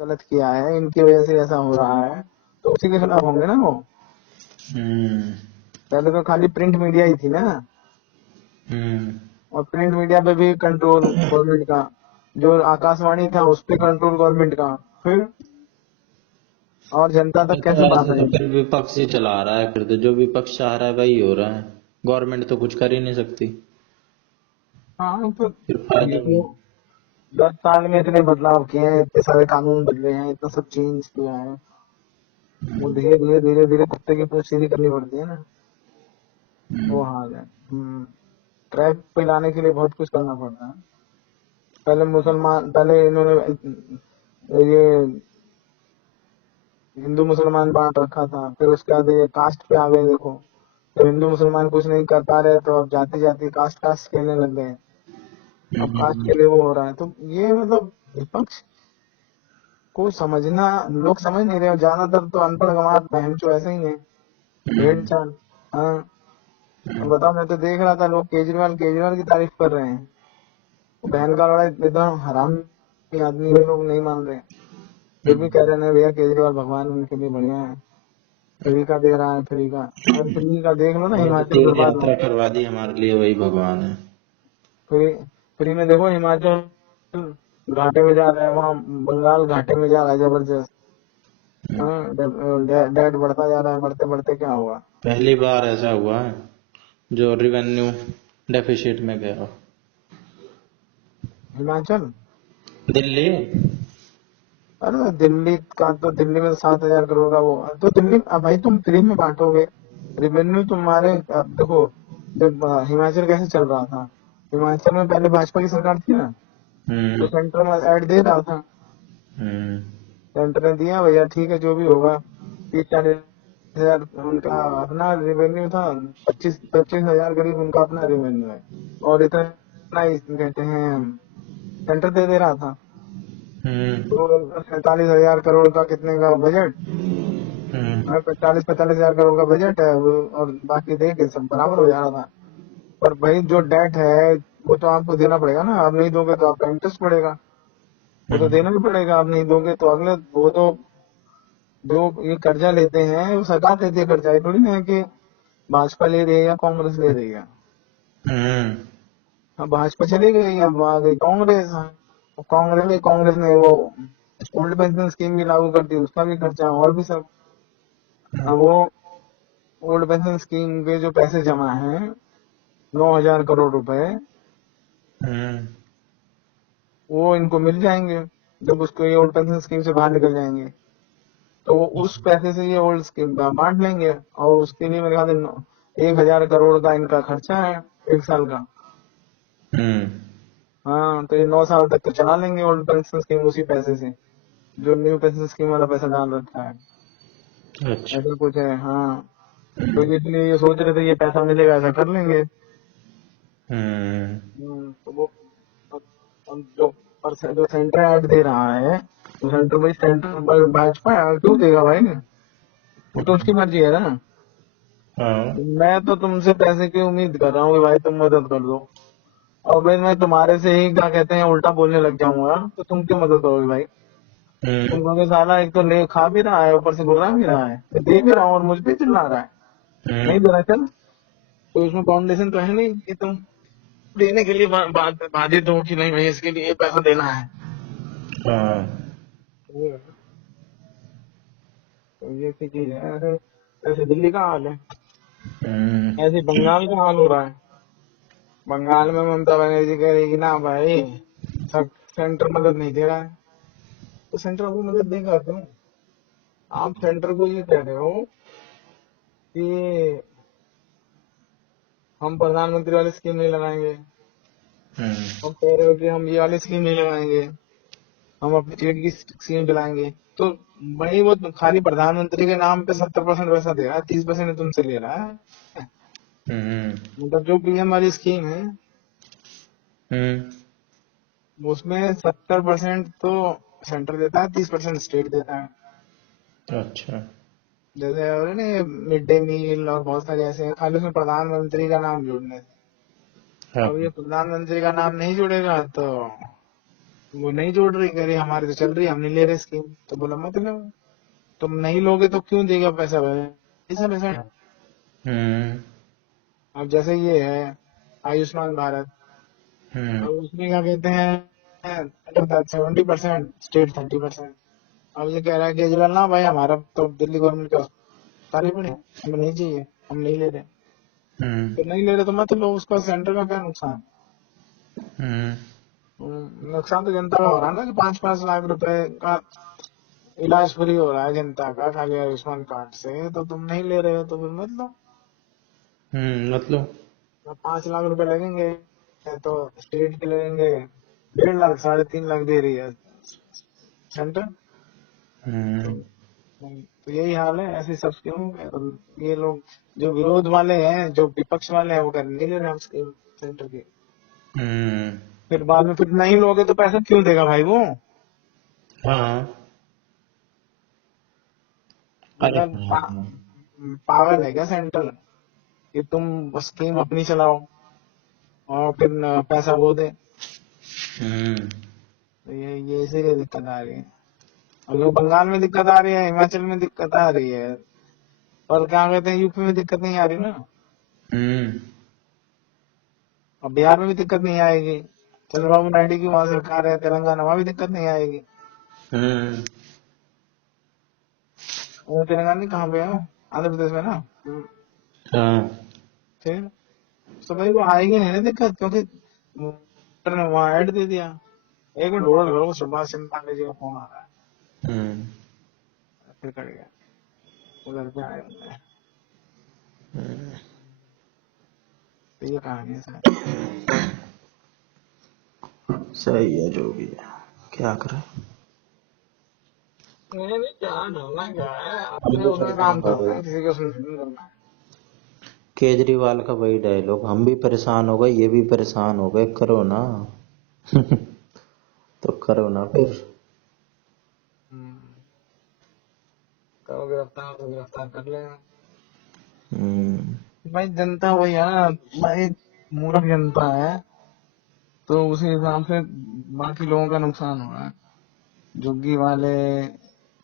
गलत किया है, इनकी वजह से ऐसा हो रहा है, तो उसी के खिलाफ होंगे ना वो। हम्म। पहले तो खाली प्रिंट मीडिया ही थी ना, हम्म। और प्रिंट मीडिया पे भी कंट्रोल गवर्नमेंट का, जो आकाशवाणी था उस पे कंट्रोल गवर्नमेंट का, फिर और जनता ये तक तो कैसे बात ऐसे तो आएगी। फिर विपक्ष ही चला रहा है, फिर तो जो विपक्ष चाह रहा है वही हो रहा है। गवर्नमेंट तो कुछ कर ही नहीं सकती। हाँ तो फिर फायदा ये वही। तो 10 साल में इतने बदलाव किए हैं, इतने सारे कानून बदले हैं, इतना सब चेंज किया है, वो धीरे धीरे धीरे धीरे कुत्ते की पूंछ सीधी करनी पड़ती है ना, वो हाल है। ट्रैक पे लाने के लिए बहुत कुछ करना पड़ता है। पहले मुसलमान, पहले इन्होंने ये हिंदू मुसलमान बांट रखा था, फिर उसके बाद ये कास्ट पे आ गए, देखो तो हिंदू मुसलमान कुछ नहीं कर पा रहे, तो अब जाति जाति कास्ट कास्ट खेलने लग गए, अब कास्ट के लिए वो हो रहा है, तो ये मतलब विपक्ष को समझना, लोग समझ नहीं रहे, और ज्यादातर तो अनपढ़ गंवार बहन चो ऐसे ही है, भेड़ चाल। हाँ, अब बताओ, मैं तो देख रहा था लोग केजरीवाल केजरीवाल की तारीफ कर रहे हैं, बहन का लड़ा इतना हराम आदमी है, लोग नहीं मान रहे, फिर भी कह रहे हैं भैया केजरीवाल भगवान उनके लिए बढ़िया है, फ्री का दे रहा है, फ्री का। अरे फ्री का देख लो ना, वो जो हिमाचल तीर्थ बर्बाद हो, यात्रा करवा दी हमारे लिए वही भगवान है। फ्री फ्री में देखो हिमाचल घाटे में जा रहा है, वहाँ बंगाल घाटे में जा रहा है जबरदस्त। हाँ, डेट बढ़ता जा रहा है, बढ़ते बढ़ते क्या हुआ। पहली बार ऐसा हुआ है जो रिवेन्यू डेफिसिट में गया हो। हिमाचल, दिल्ली। अरे दिल्ली का तो, दिल्ली में 7,000 करोड़ का वो, तो दिल्ली अब भाई तुम फ्री में बांटोगे, रेवेन्यू तुम्हारे, अब देखो जब हिमाचल कैसे चल रहा था, हिमाचल में पहले भाजपा की सरकार थी ना, तो हम्म। सेंटर में ऐड दे रहा था, हम्म। सेंटर ने दिया भैया ठीक है जो भी होगा, 30-40 हजार उनका अपना रेवेन्यू था, 25-25 हजार करीब उनका अपना रेवेन्यू है, और इतना कहते हैं सेंटर दे दे रहा था, हम्म। तो 47,000 करोड़ का कितने का बजट, हम्म। 40-45 हजार करोड़ का बजट है वो, और बाकी दे के सब बराबर हो जा रहा था। पर भाई जो डेट है वो तो आपको देना पड़ेगा ना, आप नहीं दोगे तो आपका इंटरेस्ट पड़ेगा, वो तो देना ही पड़ेगा, आप नहीं दोगे तो अगले, वो तो जो ये कर्जा लेते हैं वो सरकार लेती है कर्जा, ये थोड़ी ना है कि भाजपा ले रही है या कांग्रेस ले रही है। हम्म। अब भाजपा चली गई, अब आ गई कांग्रेस, कांग्रेस ने वो ओल्ड पेंशन स्कीम भी लागू कर दी, उसका भी खर्चा और भी सब। अब वो ओल्ड पेंशन स्कीम के जो पैसे जमा हैं, 9,000 करोड़ रुपए, हम्म। वो इनको मिल जाएंगे जब उसको ये ओल्ड पेंशन स्कीम से बाहर निकल जाएंगे, तो वो उस पैसे से ये ओल्ड स्कीम बांट लेंगे, और उसके लिए मेरे ख्याल से 1,000 करोड़ का इनका खर्चा है 1 साल का। हम्म। हाँ, तो ये 9 साल तक तो चला लेंगे ओल्ड पेंशन स्कीम उसी पैसे से, जो न्यू पेंशन स्कीम वाला पैसा डाल रखा है, अच्छा। ऐसा कुछ है। हाँ, तो इसलिए ये सोच रहे थे ये पैसा मिलेगा ऐसा कर लेंगे। हम्म। तो वो जो जो सेंटर ऐड दे रहा है, तो सेंटर भाई, सेंटर भाजपा क्यों देगा भाई, वो तो उसकी मर्जी है ना। हाँ। मैं तो तुमसे पैसे की उम्मीद कर रहा हूँ कि भाई तुम मदद कर दो, और भाई मैं तुम्हारे से ही क्या कहते हैं उल्टा बोलने लग जाऊंगा, तो तुम क्यों मदद करोगे भाई। तुम हम्म। कहोगे साला एक तो ले खा भी रहा है, ऊपर से बुला भी रहा है, मैं दे भी रहा हूँ और मुझ पे चिल्ला रहा है, नहीं दे हम्म। रहा चल, तो इसमें फाउंडेशन तो है नहीं कि तुम देने के लिए बाधित हो कि नहीं भाई इसके लिए पैसा देना है। हाँ। तो ये सी चीज है। ऐसे ऐसे दिल्ली का हाल है, हम्म। ऐसे बंगाल का हाल हो रहा है। बंगाल में ममता बनर्जी कह रही कि ना भाई, सब सेंटर मदद नहीं दे रहा है, तो सेंटर आपको मदद देगा क्यों। आप सेंटर को ये कह रहे हो कि हम प्रधानमंत्री वाली स्कीम नहीं लगाएंगे, हम कह रहे हो कि हम ये वाली स्कीम नहीं लगाएंगे, हम अपनी चीज की स्कीम चलाएंगे, तो भाई वो तो खाली प्रधानमंत्री के नाम पे 70% पैसा दे रहा है, 30% तुमसे ले रहा है। हम्म। मतलब जो पीएम वाली स्कीम है हम्म। उसमें 70% तो सेंटर देता है, 30% स्टेट देता है। अच्छा। जैसे हो रहे ना मिड डे मील और बहुत सारे ऐसे हैं, खाली उसमें प्रधानमंत्री का नाम जोड़ने से। हाँ। अब ये प्रधानमंत्री का नाम नहीं जुड़ेगा तो वो नहीं जोड़ रही, कह रही हमारी तो चल रही है, हम नहीं ले रहे स्कीम। तो बोला मत लो, तुम नहीं लोगे तो क्यों देगा पैसा भाई, पैसा पैसा है। हम्म अब जैसे ये है आयुष्मान भारत, हम्म अब उसमें क्या कहते हैं 70% स्टेट 30%। अब ये कह रहा है केजरीवाल ना भाई हमारा तो दिल्ली गवर्नमेंट का सारे पड़े, हमें नहीं चाहिए, हम नहीं ले रहे। हम्म तो नहीं ले रहे तो मत लो, उसका सेंटर का क्या नुकसान। हम्म नुकसान तो जनता का हो रहा है ना, कि 5-5 लाख रुपए का इलाज फ्री हो रहा है जनता का खाली आयुष्मान कार्ड से, तो तुम नहीं ले रहे हो तो फिर मत लो। मतलब 5 लाख रुपए लगेंगे तो स्टेट के लगेंगे 1.5 लाख, 3.5 लाख दे रही है सेंटर। तो, हम्म तो यही हाल है, ऐसे सब स्कीमों में। और ये लोग जो विरोध वाले हैं, जो विपक्ष वाले हैं, वो कर नहीं ले रहे हम स्कीम सेंटर की। हम्म फिर बाद में फिर नहीं लोगे तो पैसा क्यों देगा भाई वो। हाँ अरे मतलब पागल है क्या सेंटर, कि तुम स्कीम अपनी चलाओ और फिर पैसा वो दे। हम्म तो ये इसीलिए दिक्कत आ रही है। और जो बंगाल में दिक्कत आ रही है, हिमाचल में दिक्कत आ रही है, और क्या कहते हैं यूपी में दिक्कत नहीं आ रही ना। हम्म और बिहार में भी दिक्कत नहीं आएगी, चंद्रबाबू नायडू की वहां सरकार है, तेलंगाना वहां भी दिक्कत नहीं आएगी। हम्म वो तेलंगाना कहाँ पे है, आंध्र प्रदेश में ना। हाँ फिर तो भाई वो आएगी नहीं ना दिक्कत, क्योंकि ने वहां ऐड दे दिया। एक मिनट होल्ड करो, सुभाष चंद्र पांडे जी का फोन आ रहा है। हम्म फिर कट गया, उधर पे आए होंगे। तो ये कहानी है सर। सही है जो भी है, क्या करें। नहीं नहीं, क्या ढलना क्या है, हम अपने भी उधर परेशान काम हो करना गए, है, किसी को सुन नहीं करना है। केजरीवाल का वही डायलॉग, हम भी परेशान हो गए, ये भी परेशान हो गए, करो ना। तो करो ना फिर। हम्म, करो गिरफ्तार तो गिरफ्तार कर लेना। हम्म भाई जनता वही है ना भाई, मूर्ख जनता है, तो उसी हिसाब से बाकी लोगों का नुकसान हो रहा है। झुग्गी वाले,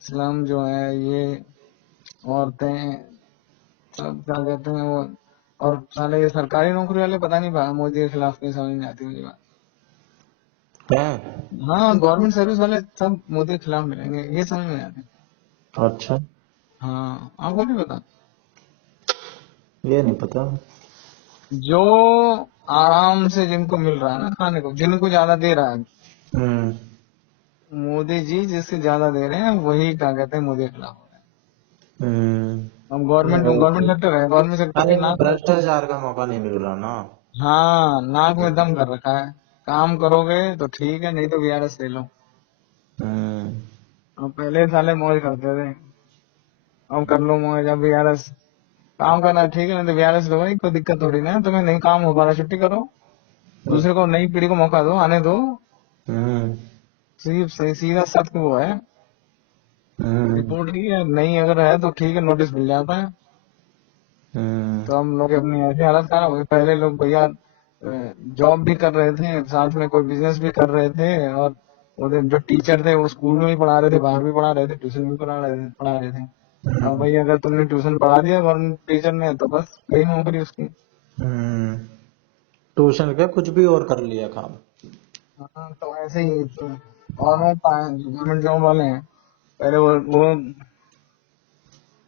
स्लम जो है ये, औरतें, सब क्या कहते हैं वो। और साले ये सरकारी नौकरी वाले पता नहीं मोदी के खिलाफ क्यों, समझ नहीं आती मुझे बात। है। हाँ, गवर्नमेंट सर्विस वाले सब मोदी के खिलाफ मिलेंगे, ये समझ में नहीं आती। अच्छा, हाँ, आपको नहीं पता। ये नहीं पता। जो आराम से जिनको मिल रहा है ना खाने को, जिनको ज्यादा दे रहा है हम्म मोदी जी, जिससे ज्यादा दे रहे हैं वही क्या कहते हैं मोदी के खिलाफ हो रहे हम्म हैं। अब गवर्नमेंट सेक्टर है, गवर्नमेंट सेक्टर अरे के वो नाक में, भ्रष्टाचार का मौका नहीं मिल रहा ना। हाँ नाक में दम कर रखा है। काम करोगे तो ठीक है, नहीं तो वीआरएस ले लो। हम्म अब पहले साले मौज करते थे, अब कर लो मौज, अब वीआरएस। काम करना है, ठीक है, नहीं तो वीआरएस लो भाई, कोई दिक्कत थोड़ी ना है। तुम्हें नहीं काम हो पा रहा, छुट्टी करो, दूसरे को, नई पीढ़ी को मौका दो, आने दो। हम्म सीधा सख्त वो है हम्म रिपोर्ट की है, नहीं अगर है तो ठीक है, नोटिस मिल जाता है। हम्म तो हम लोग अपनी ऐसी हालत खराब हो गई, पहले लोग भैया जॉब भी कर रहे थे, साथ में कोई बिजनेस भी कर रहे थे, और उधर जो टीचर थे वो स्कूल में भी पढ़ा रहे थे, बाहर भी पढ़ा रहे थे, ट्यूशन भी पढ़ा रहे थे। अब भाई अगर तुमने ट्यूशन पढ़ा दिया गवर्नमेंट टीचर ने, तो बस गई नौकरी उसकी। हम्म ट्यूशन के कुछ भी और कर लिया काम। हाँ, तो ऐसे ही तो। और वो गवर्नमेंट जॉब वाले हैं, पहले वो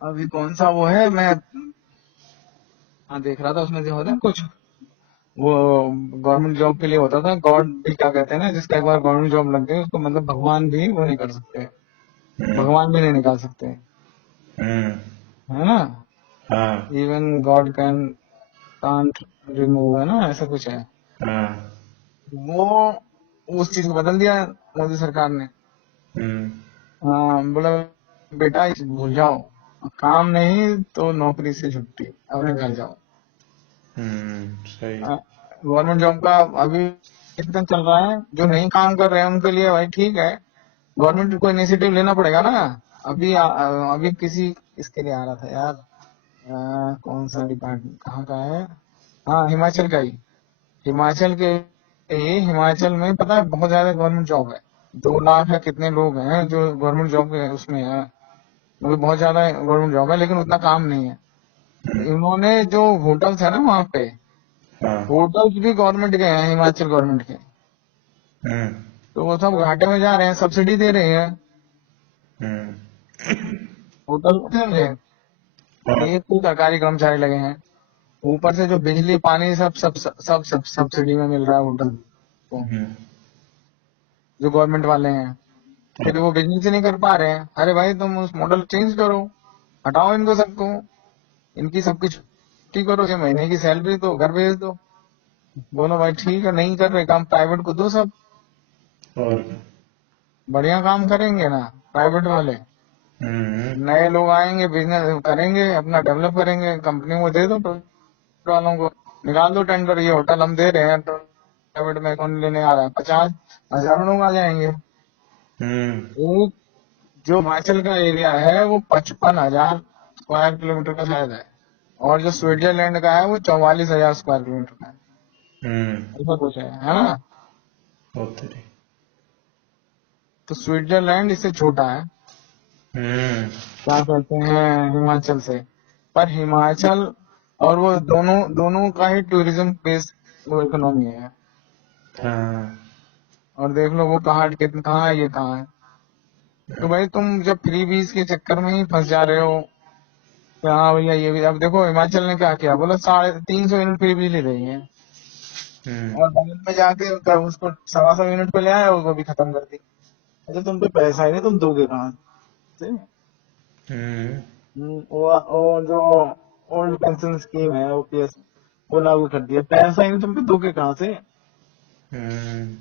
अभी कौन सा वो है, मैं हाँ देख रहा था, उसमें जो होता है कुछ, वो गवर्नमेंट जॉब के लिए होता था, गॉड भी क्या कहते हैं ना, जिसका एक बार गवर्नमेंट जॉब लग गई उसको, मतलब भगवान भी वो नहीं कर सकते, भगवान भी नहीं निकाल सकते, हम्म है ना। हाँ even God can can't remove, है ना, ऐसा कुछ है। हाँ वो उस चीज को बदल दिया मोदी सरकार ने। हम्म हाँ, बोला बेटा इसे भूल जाओ, काम नहीं तो नौकरी से छुट्टी, अपने घर जाओ। सही। गवर्नमेंट जॉब का अभी इतना चल रहा है, जो नहीं काम कर रहे हैं उनके लिए भाई ठीक है, गवर्नमेंट को इनिशिएटिव लेना पड़ेगा ना। अभी किसी इसके लिए आ रहा था यार, कौन सा डिपार्टमेंट कहाँ का है, हाँ हिमाचल का ही, हिमाचल के ही, हिमाचल में पता है बहुत ज्यादा गवर्नमेंट जॉब है, 2 लाख है कितने लोग हैं जो गवर्नमेंट जॉब के उसमें है, मतलब बहुत ज्यादा गवर्नमेंट जॉब है लेकिन उतना काम नहीं है। इन्होंने जो होटल्स है ना वहाँ पे, हाँ। होटल्स भी गवर्नमेंट के हैं, हिमाचल गवर्नमेंट के। हम्म। तो वो सब घाटे में जा रहे हैं, सब्सिडी दे रहे हैं हम्म। होटल को, समझे। हाँ। एक तो सरकारी कर्मचारी लगे हैं, ऊपर से जो बिजली पानी सब सब सब सब, सब सब्सिडी में मिल रहा है होटल को, हम्म। जो गवर्नमेंट वाले हैं। फिर वो बिजनेस ही नहीं कर पा रहे हैं। अरे भाई तुम उस मॉडल चेंज करो, हटाओ इनको सबको, इनकी सबकी छुट्टी करो, 6 महीने की सैलरी दो, घर भेज दो। बोलो भाई ठीक है, नहीं कर रहे काम, प्राइवेट को दो सब, और बढ़िया काम करेंगे ना प्राइवेट वाले। हम्म। नए लोग आएंगे, बिजनेस करेंगे, अपना डेवलप करेंगे, कंपनी को दे दो, प्राइवेट वालों को निकाल दो टेंडर, ये होटल हम दे रहे हैं तो प्राइवेट में कौन लेने आ रहा है, 50,000 लोग आ जाएंगे। हम्म। एक जो हिमाचल का एरिया है वो 55,000 स्क्वायर किलोमीटर का शायद है, और जो स्विट्जरलैंड का है वो 44,000 स्क्वायर किलोमीटर का है, ऐसा कुछ है ना। होते रहे। तो स्विट्जरलैंड इससे छोटा है, हम्म। क्या कहते हैं, हिमाचल से। पर हिमाचल और वो दोनों दोनों का ही टूरिज्म बेस्ड वो इकोनॉमी है। हाँ। और देख लो वो कहाँ कितना, कहाँ है, ये कहाँ है। तो भाई तुम जब फ्री बीज के चक्कर में ही फंस जा रहे हो कि हाँ भैया ये भी, अब देखो हिमाचल ने क्या किया, बोला 350 यूनिट फ्री बिजली रही है, हम्म। और बगल में जाके उसको 125 यूनिट पे ले आए और वो भी खत्म कर दी। अच्छा तुम पे पैसा ही नहीं, तुम दोगे कहाँ से। हम्म। वो जो ओल्ड पेंशन स्कीम है, ओपीएस, वो लागू कर दिया, पैसा ही नहीं, तुम पे दोगे कहाँ से। हम्म।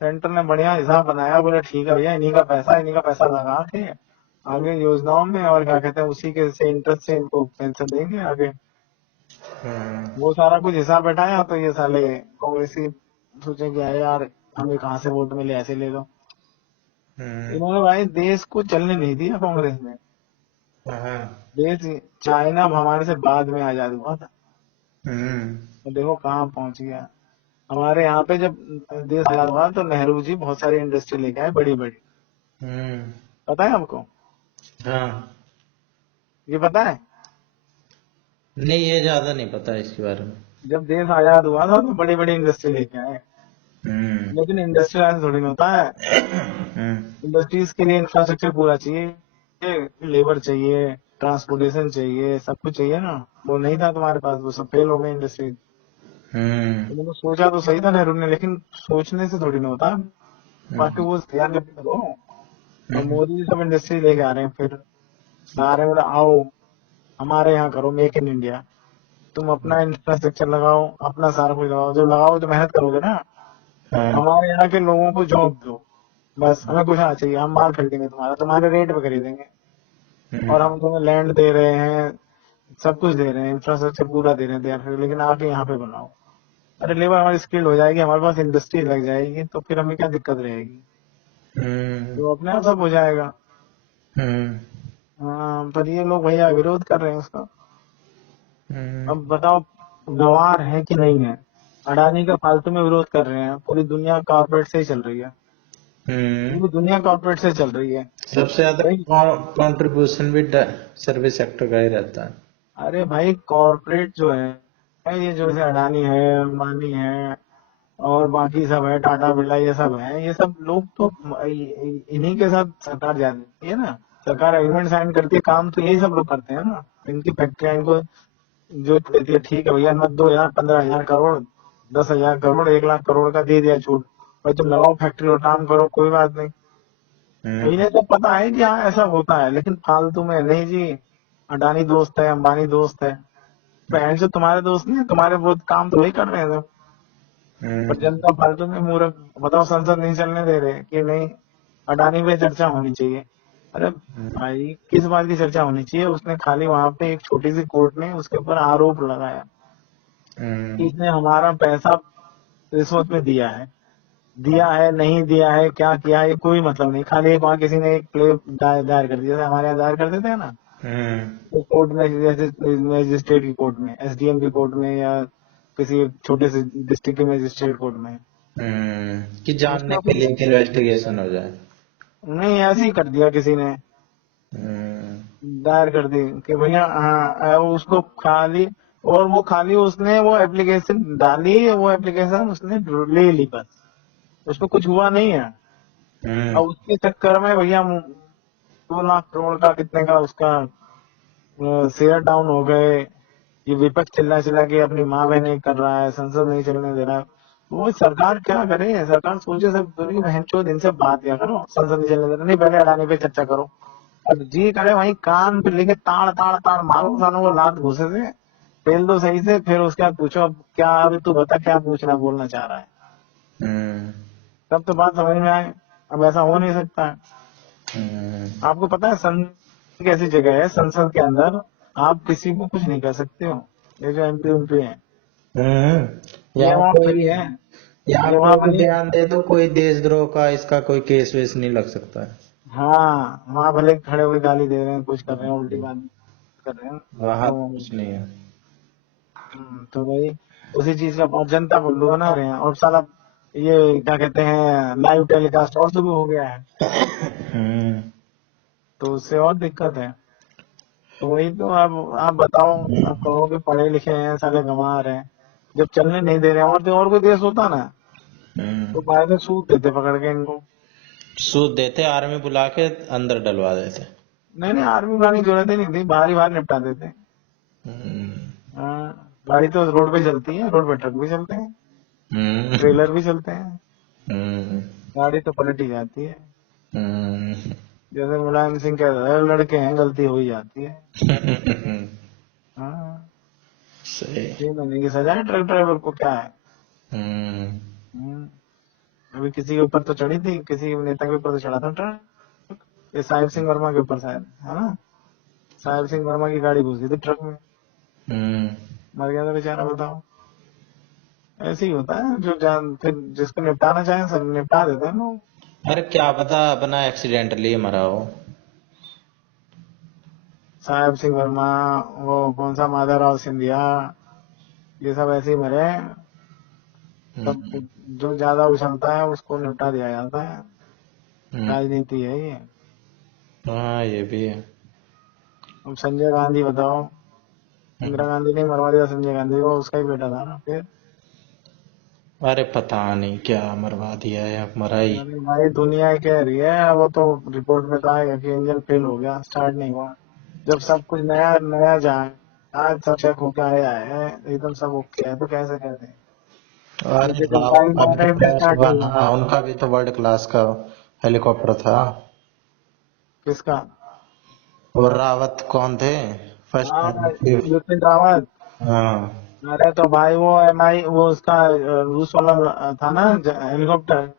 सेंटर ने बढ़िया हिसाब बनाया, बोले ठीक है भैया, इन्हीं का पैसा लगा के आगे योजनाओं में, और क्या कहते हैं उसी के से इंटरेस्ट से इनको पेंशन देंगे आगे। वो सारा कुछ हिसाब बैठाया, तो ये साले कांग्रेसी सोचेंगे अरे यार हमें कहाँ से वोट मिले, ऐसे ले लो। हम्म। इन्होंने भाई देश को चलने नहीं दिया कांग्रेस ने। हाँ। देश, चाइना हमारे से बाद में आजाद हुआ था, हम्म। तो देखो कहाँ पहुंच गया। हमारे यहाँ पे जब देश आजाद हुआ तो नेहरू जी बहुत सारी इंडस्ट्री लेके आए, बड़ी बड़ी। हम्म। पता है आपको, हाँ। ये पता है। नहीं, ये ज्यादा नहीं पता इसके बारे में। जब देश आजाद हुआ था तो बड़ी बड़ी इंडस्ट्री लेके आए, हम्म। लेकिन इंडस्ट्री ऐसे थोड़ी ना होता है। हम्म। इंडस्ट्रीज के लिए इंफ्रास्ट्रक्चर पूरा चाहिए, लेबर चाहिए, ट्रांसपोर्टेशन चाहिए, सब कुछ चाहिए ना। वो नहीं था तुम्हारे पास, वो सब फेल हो गए इंडस्ट्री। हम्म। तो मैंने सोचा तो सही था नेहरू ने, लेकिन सोचने से थोड़ी ना होता, बाकी वो तैयार करके दो। और हम्म। मोदी जी सब इंडस्ट्री लेके आ रहे हैं, फिर आ रहे हैं, बोले आओ हमारे यहाँ करो, मेक इन इंडिया। तुम अपना इंफ्रास्ट्रक्चर लगाओ, अपना सारा कुछ लगाओ, जब लगाओ तो मेहनत करोगे ना। हाँ। हमारे यहाँ के लोगों को जॉब दो, बस हमें कुछ आना चाहिए, हम माल खरीदेंगे तुम्हारा, तुम्हारे रेट पे खरीदेंगे, और हम्म। हम तुम्हें लैंड दे रहे हैं, सब कुछ दे रहे हैं, इंफ्रास्ट्रक्चर पूरा दे रहे हैं तैयार, लेकिन आके यहाँ पे बनाओ। अरे लेबर हमारी स्किल्ड हो जाएगी, हमारे पास इंडस्ट्री लग जाएगी, तो फिर हमें क्या दिक्कत रहेगी, हम्म। तो अपने आप सब हो जाएगा। हम्म। हाँ, पर ये लोग भैया विरोध कर रहे हैं उसका। हम्म। अब बताओ गंवार है कि नहीं है। अडानी का फालतू में विरोध कर रहे हैं, पूरी दुनिया कॉर्पोरेट से ही चल रही है, हम्म। पूरी दुनिया कॉर्पोरेट से चल रही है सबसे ज्यादा भाई। कंट्रीब्यूशन भी सर्विस सेक्टर का ही रहता है। अरे भाई कॉर्पोरेट जो है ये जो जैसे अडानी है, अंबानी है, और बाकी सब है, टाटा बिरला, ये सब है, ये सब लोग तो इन्हीं के साथ सरकार जाती है ना। सरकार एग्रीमेंट साइन करती है, काम तो यही सब लोग करते हैं ना। इनकी फैक्ट्रियां इनको जो देती है, ठीक है भैया मत 2,000 15,000 करोड़, 10,000 करोड़, 1 लाख करोड़ का दे दिया छूट, भाई तुम लगाओ फैक्ट्री और काम करो, कोई बात नहीं। तो हम्म। इन्हें तो पता है कि हाँ ऐसा होता है, लेकिन फालतू में नहीं जी। अडानी दोस्त है, अंबानी दोस्त है, बहन से तुम्हारे दोस्त नहीं है, तुम्हारे वो काम तो वही कर रहे हैं सब। पर हम्म। जनता फालतू में मूर्ख। बताओ संसद नहीं चलने दे रहे कि नहीं, अडानी पे चर्चा होनी चाहिए। अरे भाई किस बात की चर्चा होनी चाहिए, उसने खाली वहां पे एक छोटी सी कोर्ट ने उसके ऊपर आरोप लगाया कि इसने हमारा पैसा रिश्वत में दिया है, नहीं दिया है, क्या किया है, ये कोई मतलब नहीं, खाली एक वहाँ किसी ने एक क्लेम दायर कर दिया, जैसे हमारे यहाँ दायर कर देते हैं ना, हम्म। तो कोर्ट में, जैसे मजिस्ट्रेट की कोर्ट में, एसडीएम की कोर्ट में, या किसी छोटे से डिस्ट्रिक्ट के मजिस्ट्रेट कोर्ट में, कि जानने उसका के लिए कि इन्वेस्टिगेशन हो जाए। नहीं, ऐसे ही कर दिया किसी ने, हम्म। दायर कर दी कि भैया हाँ उसको खाली, और वो खाली उसने वो एप्लीकेशन डाली, वो एप्लीकेशन उसने ले ली बस, उसको कुछ हुआ नहीं है। हम्म। और उसके चक्कर में भैया 2 लाख करोड़ का कितने का उसका शेयर डाउन हो गए। ये विपक्ष चिल्ला चिल्ला के अपनी माँ बहने कर रहा है, संसद नहीं चलने दे रहा है। वो सरकार क्या करे, सरकार सोचे सब पूरी बहनचोद इनसे बात किया करो, संसद नहीं चलने दे रहा, नहीं पहले अडानी पे चर्चा करो। अब जी करे वहीं कान पे लेके ताड़ ताड़ ताड़ मारो, सालों को लात घुसे से पेल दो सही से, फिर उसके बाद पूछो अब क्या, अभी तू बता क्या पूछना बोलना चाह रहा है, हम्म। तब तो बात समझ में आए। अब ऐसा हो नहीं सकता है। हम्म। आपको पता है संसद एक ऐसी जगह है, संसद के अंदर आप किसी को कुछ नहीं कर सकते हो। ये जो एमपी उमपी है, ये यहाँ वहाँ फ्री कोई है, यहाँ ये वहाँ कोई भी भले, बयान दे दो, कोई देशद्रोह का इसका कोई केस वेस नहीं लग सकता है। हाँ वहाँ भले खड़े हुए गाली दे रहे हैं, कुछ कर रहे हैं, उल्टी बात कर रहे हैं वहां तो कुछ नहीं है। तो भाई उसी चीज का, और जनता को उल्लू बना रहे हैं, और साला ये क्या कहते हैं लाइव टेलीकास्ट और शुरू हो गया है, हम्म। तो उससे और दिक्कत है। तो वही तो, अब आप बताओ, आप कहोगे पढ़े लिखे हैं साले गंवार हैं, जब चलने नहीं दे रहे हैं, और तो और कोई देश होता ना हम्म। तो बाहर से सूट देते पकड़ के इनको। सूद देते, आर्मी बुला के अंदर डलवा देते। नहीं नहीं, आर्मी बुलाने की जरूरत ही नहीं थी, बाहर ही बाहर निपटा देते। हम्म। हाँ, गाड़ी तो रोड पे चलती है, रोड पे ट्रक भी चलते हैं, हम्म। ट्रेलर भी चलते हैं, हम्म। गाड़ी तो पलट ही जाती है। हम्म। जैसे मुलायम सिंह के लड़के हैं, गलती हो ही जाती है। हाँ, सही। 6 महीने की सजा है ट्रक ड्राइवर को, क्या है। हम्म। हम्म, अभी किसी के ऊपर तो चढ़ी थी, किसी नेता के ऊपर तो चढ़ा था ट्रक, ये साहिब सिंह वर्मा के ऊपर शायद, है ना, साहिब सिंह वर्मा की गाड़ी घुस गई थी ट्रक में, हम्म। मर गया था बेचारा, बताओ। ऐसे ही होता है, जो जान फिर जिसको निपटाना चाहे सब निपटा देते हैं लोग। अरे क्या पता अपना एक्सीडेंटली मरा हो। साहिब सिंह वर्मा, वो कौन सा माधवराव सिंधिया, ये सब ऐसे ही मरे हैं। सब हम्म। जो ज्यादा उछलता है उसको निपटा दिया जाता है, हम्म। राजनीति है ये। हाँ ये भी है। अब संजय गांधी बताओ, इंदिरा हम्म। गांधी ने मरवा दिया संजय गांधी को, उसका ही बेटा था ना फिर। अरे पता नहीं क्या मरवा दिया है, अब मरा ही। अरे भाई दुनिया कह रही है, वो तो रिपोर्ट में तो आएगा कि इंजन फेल हो गया, स्टार्ट नहीं हुआ। जब सब कुछ नया नया जाए, आज सब चेक होके आया है, एकदम सब ओके है, तो कैसे कहते हैं। अरे जैसे राव कंपाइल अभी तो टाइम में क्रैश स्टार्ट हुआ नहीं हुआ। ना, उनका भी तो वर्ल्ड क्लास का हेलीकॉप्टर था। किसका? और रावत कौन थे? फर्स्ट हाँ, टाइम। बिपिन रावत। हाँ। अरे तो भाई वो एमआई, वो उसका रूस वाला था ना हेलीकॉप्टर,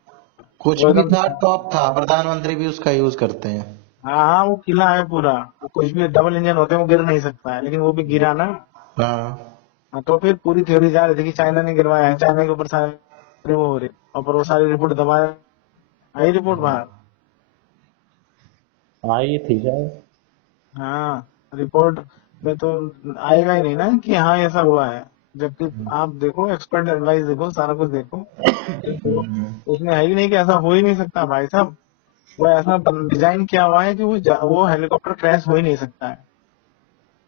कुछ वो भी एकदम। था, टॉप था, प्रधानमंत्री भी उसका यूज करते हैं। हाँ हाँ, वो किला है पूरा, वो कुछ भी डबल इंजन होते हैं, वो गिर नहीं सकता है, लेकिन वो भी गिरा ना। हाँ। हाँ, तो फिर पूरी थ्योरी जा रही थी कि चाइना ने गिरवाया है, चाइना के ऊपर सारी वो हो रही, और पर वो सारी रिपोर्ट दबाया, आई रिपोर्ट बाहर। आई थी शायद। हाँ, रिपोर्ट में तो आएगा ही नहीं ना कि हाँ ऐसा हुआ है, जबकि आप देखो एक्सपर्ट एडवाइस देखो, सारा कुछ देखो, तो हम्म। उसमें है ही नहीं कि ऐसा हो ही नहीं सकता भाई साहब। वो ऐसा डिजाइन किया हुआ है कि वो हेलीकॉप्टर क्रैश हो ही नहीं सकता है।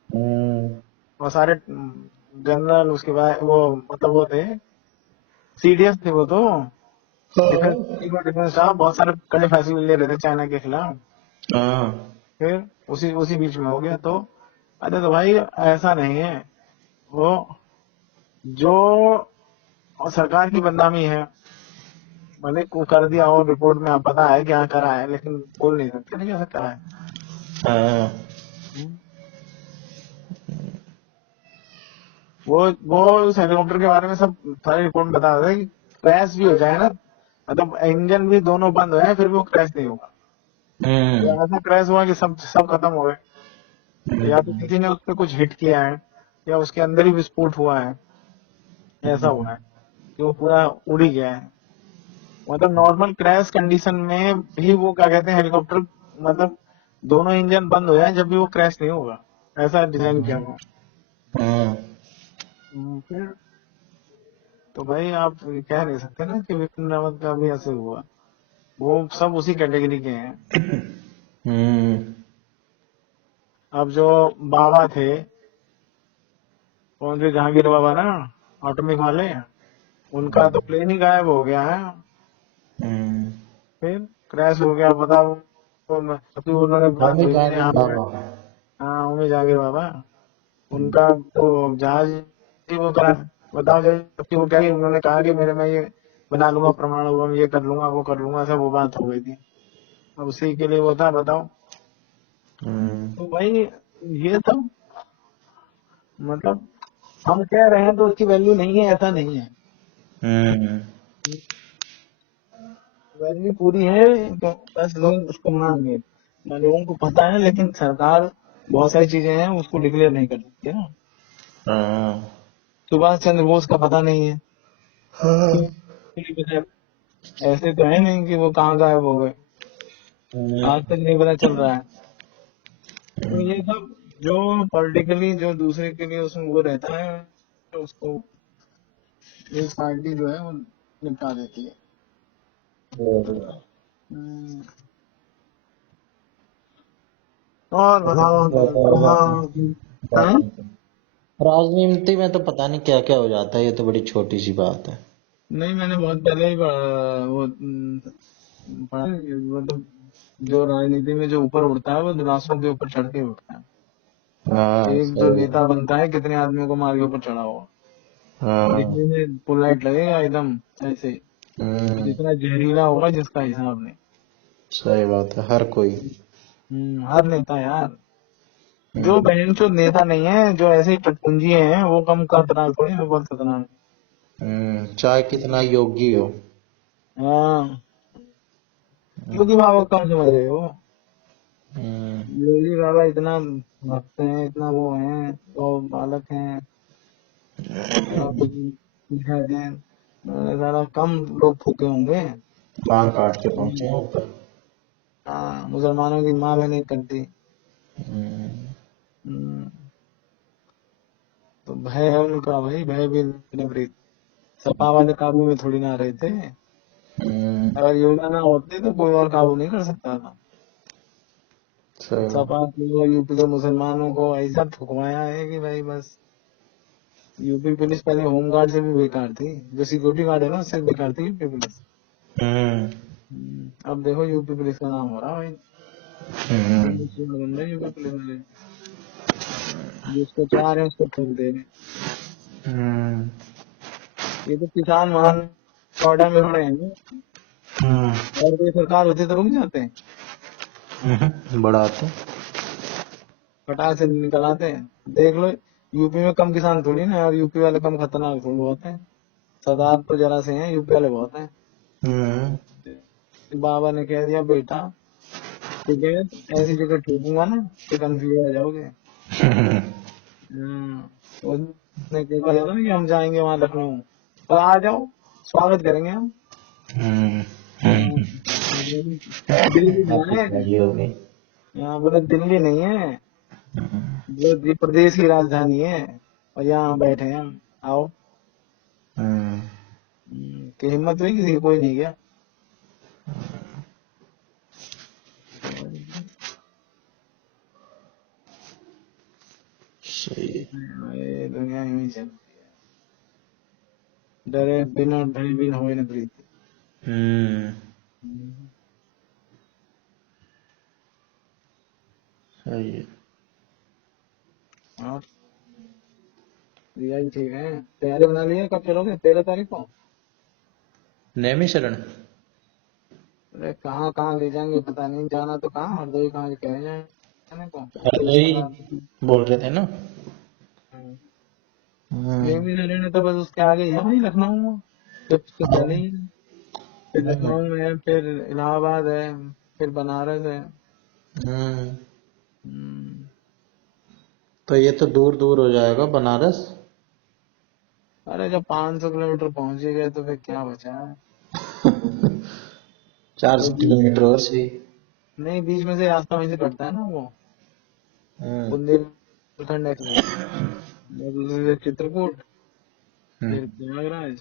हम्म। और सारे जनरल उसके बाद वो, मतलब वो थे, सीडीएस थे वो तो, डिफेंस डिफेंस स्टाफ, बहुत सारे कड़े फैसले ले रहे थे चाइना के खिलाफ। हाँ। फिर उसी उसी बीच में हो गया तो। अरे तो भाई ऐसा नहीं है, वो जो सरकार की बदनामी है, भले को कर दिया हो, रिपोर्ट में आप पता है क्या करा है, लेकिन बोल नहीं सकते नहीं कैसे करा है। हाँ। हम्म। वो उस हेलीकॉप्टर के बारे में सब सारी रिपोर्ट बता रहे थे कि क्रैश भी हो जाए ना, मतलब इंजन भी दोनों बंद हो जाए फिर भी वो क्रैश नहीं होगा। तो हम्म। ऐसा क्रैश हुआ कि सब सब खत्म हो गए, या तो हम्म। किसी ने उस पर कुछ हिट किया है, या उसके अंदर ही विस्फोट हुआ है, ऐसा हुआ है कि वो पूरा उड़ ही गया है। मतलब नॉर्मल क्रैश कंडीशन में भी वो क्या कहते हैं हेलीकॉप्टर, मतलब दोनों इंजन बंद हो जाए जब भी वो क्रैश नहीं होगा, ऐसा डिजाइन किया हुआ है। हम्म। फिर तो भाई आप ये कह नहीं सकते ना कि विपिन रावत का भी ऐसे हुआ। वो सब उसी कैटेगरी के हैं। हम्म। अब जो बाबा थे, कौन से जहांगीर बाबा ना, ऑटोमिक वाले, उनका तो प्लेन ही गायब हो गया है। हम्म। फिर क्रैश हो गया, बताओ। अभी उन्होंने बात हमें भेजी है जाने हमें। बाबा। हाँ, उमेश जहांगीर बाबा, उनका तो जहाज ही वो करा। बताओ, जबकि वो क्या, उन्होंने कहा कि मेरे में ये बना लूंगा परमाणु बम, ये कर लूंगा, वो कर लूंगा, सब वो बात हो गई थी। अब उसी के लिए वो था, बताओ। हम्म। तो भाई ये सब, मतलब हम कह रहे हैं तो उसकी वैल्यू नहीं है, ऐसा नहीं है। हम्म। वैल्यू पूरी है, तो बस लोग उसको मांगे। लोगों को पता है, लेकिन सरकार बहुत सारी चीजें हैं उसको डिक्लेयर नहीं कर सकती है ना। हाँ। सुभाष चंद्र बोस का पता नहीं है, हाँ। क्यों नहीं पता है? ऐसे तो है नहीं कि वो कहाँ गायब हो गए, आज तक नहीं पता चल रहा है। तो ये सब जो पॉलिटिकली जो दूसरे के लिए उसमें वो रहता है, तो उसको एक पार्टी जो है वो निपटा देती है। हम्म, और बताओ तुम कहाँ हैं? राजनीति में तो पता नहीं क्या क्या हो जाता है, ये तो बड़ी छोटी सी बात है। नहीं, मैंने बहुत पहले ही वो पढ़ा है कि मतलब जो राजनीति में जो ऊपर उड़ता है वो दूसरों के ऊपर चढ़ के उठता है। हाँ एक जो सही नेता है। बनता है, कितने आदमियों को मार के ऊपर चढ़ा हुआ, हाँ। दिखने में पोलाइट लगेगा एकदम ऐसे, हम्म। जितना जहरीला होगा जिसका हिसाब नहीं। सही बात है, हर कोई। हर नेता यार, जो हम्म। बहन चो नेता नहीं है, जो ऐसे ही टटपुंजी हैं, वो कम खतरनाक थोड़ी है, बहुत खतरनाक चाहे कितना योगी हो। है। हाँ, योगी बाबा कम समझ रहे हो। हम्म। योगी बाबा इतना भक्त हैं, इतना वो हैं, तो बालक हैं, सारा कुछ दिखा दें, सारा कम लोग फूके होंगे। बांह काट के पहुंचे हैं ऊपर। हाँ, मुसलमानों की माँ भी नहीं करती। हम्म। हम्म, तो भय है उनका, भाई भय भी विपरीत। सपा वाले काबू में थोड़ी ना रहे थे। हम्म। अगर योगा ना होते तो कोई और काबू नहीं कर सकता था। सही बात। सपा को, यूपी के मुसलमानों को ऐसा ठुकवाया है कि भाई बस। यूपी पुलिस पहले होमगार्ड से भी बेकार थी, जो सिक्योरिटी गार्ड है ना, उससे बेकार थी यूपी पुलिस। हम्म। अब देखो यूपी पुलिस का नाम हो रहा है भाई, हम्म। बन रहे यूपी पुलिस वाले, जिसको चाह रहे हैं उसको ठोक दे रहे हैं। हम्म। ये तो किसान मान नोएडा में खड़े हैं, हम्म। और कोई सरकार होती तो रुक जाते हैं, बढ़ाते। फटाक से निकल आते हैं। देख लो, यूपी में कम किसान थोड़ी ना, और यूपी वाले कम खतरनाक थोड़ी बहुत है। सरदार तो जरा से हैं, यूपी वाले बहुत हैं। हम्म। बाबा ने कह दिया बेटा, ठीक है, ऐसी जगह ठोकूंगा ना कि कंफ्यूज हो जाओगे। तो उसने कहा था ना कि हम जाएंगे वहां लखनऊ, तो आ जाओ, स्वागत करेंगे हम। हम्म। हाँ, दिल्ली आपकी जाए, सही होगी। यहाँ बोले दिल्ली नहीं है, बोले ये प्रदेश की राजधानी है, और यहाँ बैठे हैं हम, आओ। हम्म। कि हिम्मत हुई किसी की? कोई नहीं गया। सही है। ये दुनिया यूं ही चलती है, डरे बिना भय बिन होए न प्रीति। हम्म। सही है। और रिया जी ठीक है? तैयारी बना ली है, कब चलोगे? 13 तारीख को? नैमी शरण। अरे कहाँ कहाँ ले जाएंगे पता नहीं, जाना तो कहाँ, हरदोई कहाँ कह रहे हैं जाने को, ट्रेन हरदोई करा। बोल रहे थे ना। हम्म। नेमी नरेंद्र तो बस उसके आगे ही है भाई, लखनऊ में, तो उसके पहले ही है। फिर लखनऊ में है, फिर इलाहाबाद है, फिर बनारस है। हम्म। हम्म, तो ये तो दूर दूर हो जाएगा बनारस। अरे जब 500 किलोमीटर पहुंच ही गए तो फिर क्या बचा है? 400 तो किलोमीटर और सही। नहीं, बीच में से रास्ता वहीं से कटता है ना वो, हम्म। बुंदेलखंड एक्सप्रेस, वो दूसरी से चित्रकूट, हम्म। फिर प्रयागराज,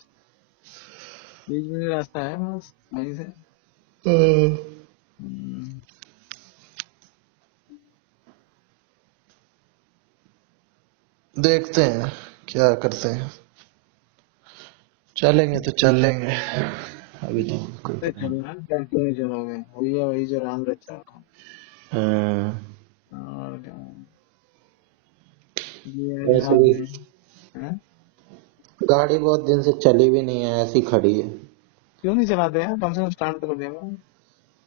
बीच में रास्ता है बस वहीं से। हम्म, हम्म, देखते हैं क्या करते हैं। चलेंगे तो चलेंगे, अभी तो कोई ऐसे plan चलना क्या, क्यों नहीं चलोगे, वही है वही जो राम रचा रखा। नहीं। और क्या, ये वैसे भी खाते हैं। गाड़ी बहुत दिन से चली भी नहीं है, ऐसी खड़ी है। क्यों नहीं चलाते हैं, कम से कम स्टार्ट तो कर देगा।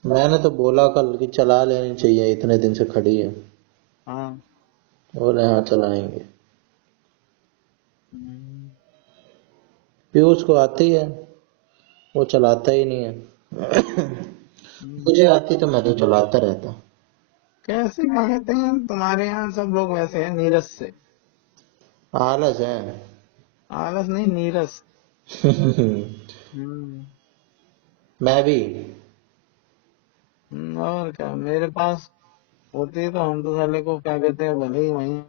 मैंने तो बोला कल कि चला लेनी चाहिए, इतने दिन से खड़ी है। हाँ। बोले हाँ चलाएंगे। हम्म, पीयूष को आती है, वो चलाता ही नहीं है। मुझे आती तो मैं तो चलाता रहता। कैसे क्या कहते हैं तुम्हारे यहाँ सब लोग वैसे हैं, नीरस से। आलस है। आलस नहीं, नीरस। हम्म। मैं भी। और क्या, मेरे पास होती है तो हम तो साले को क्या कहते हैं, भले ही वहीं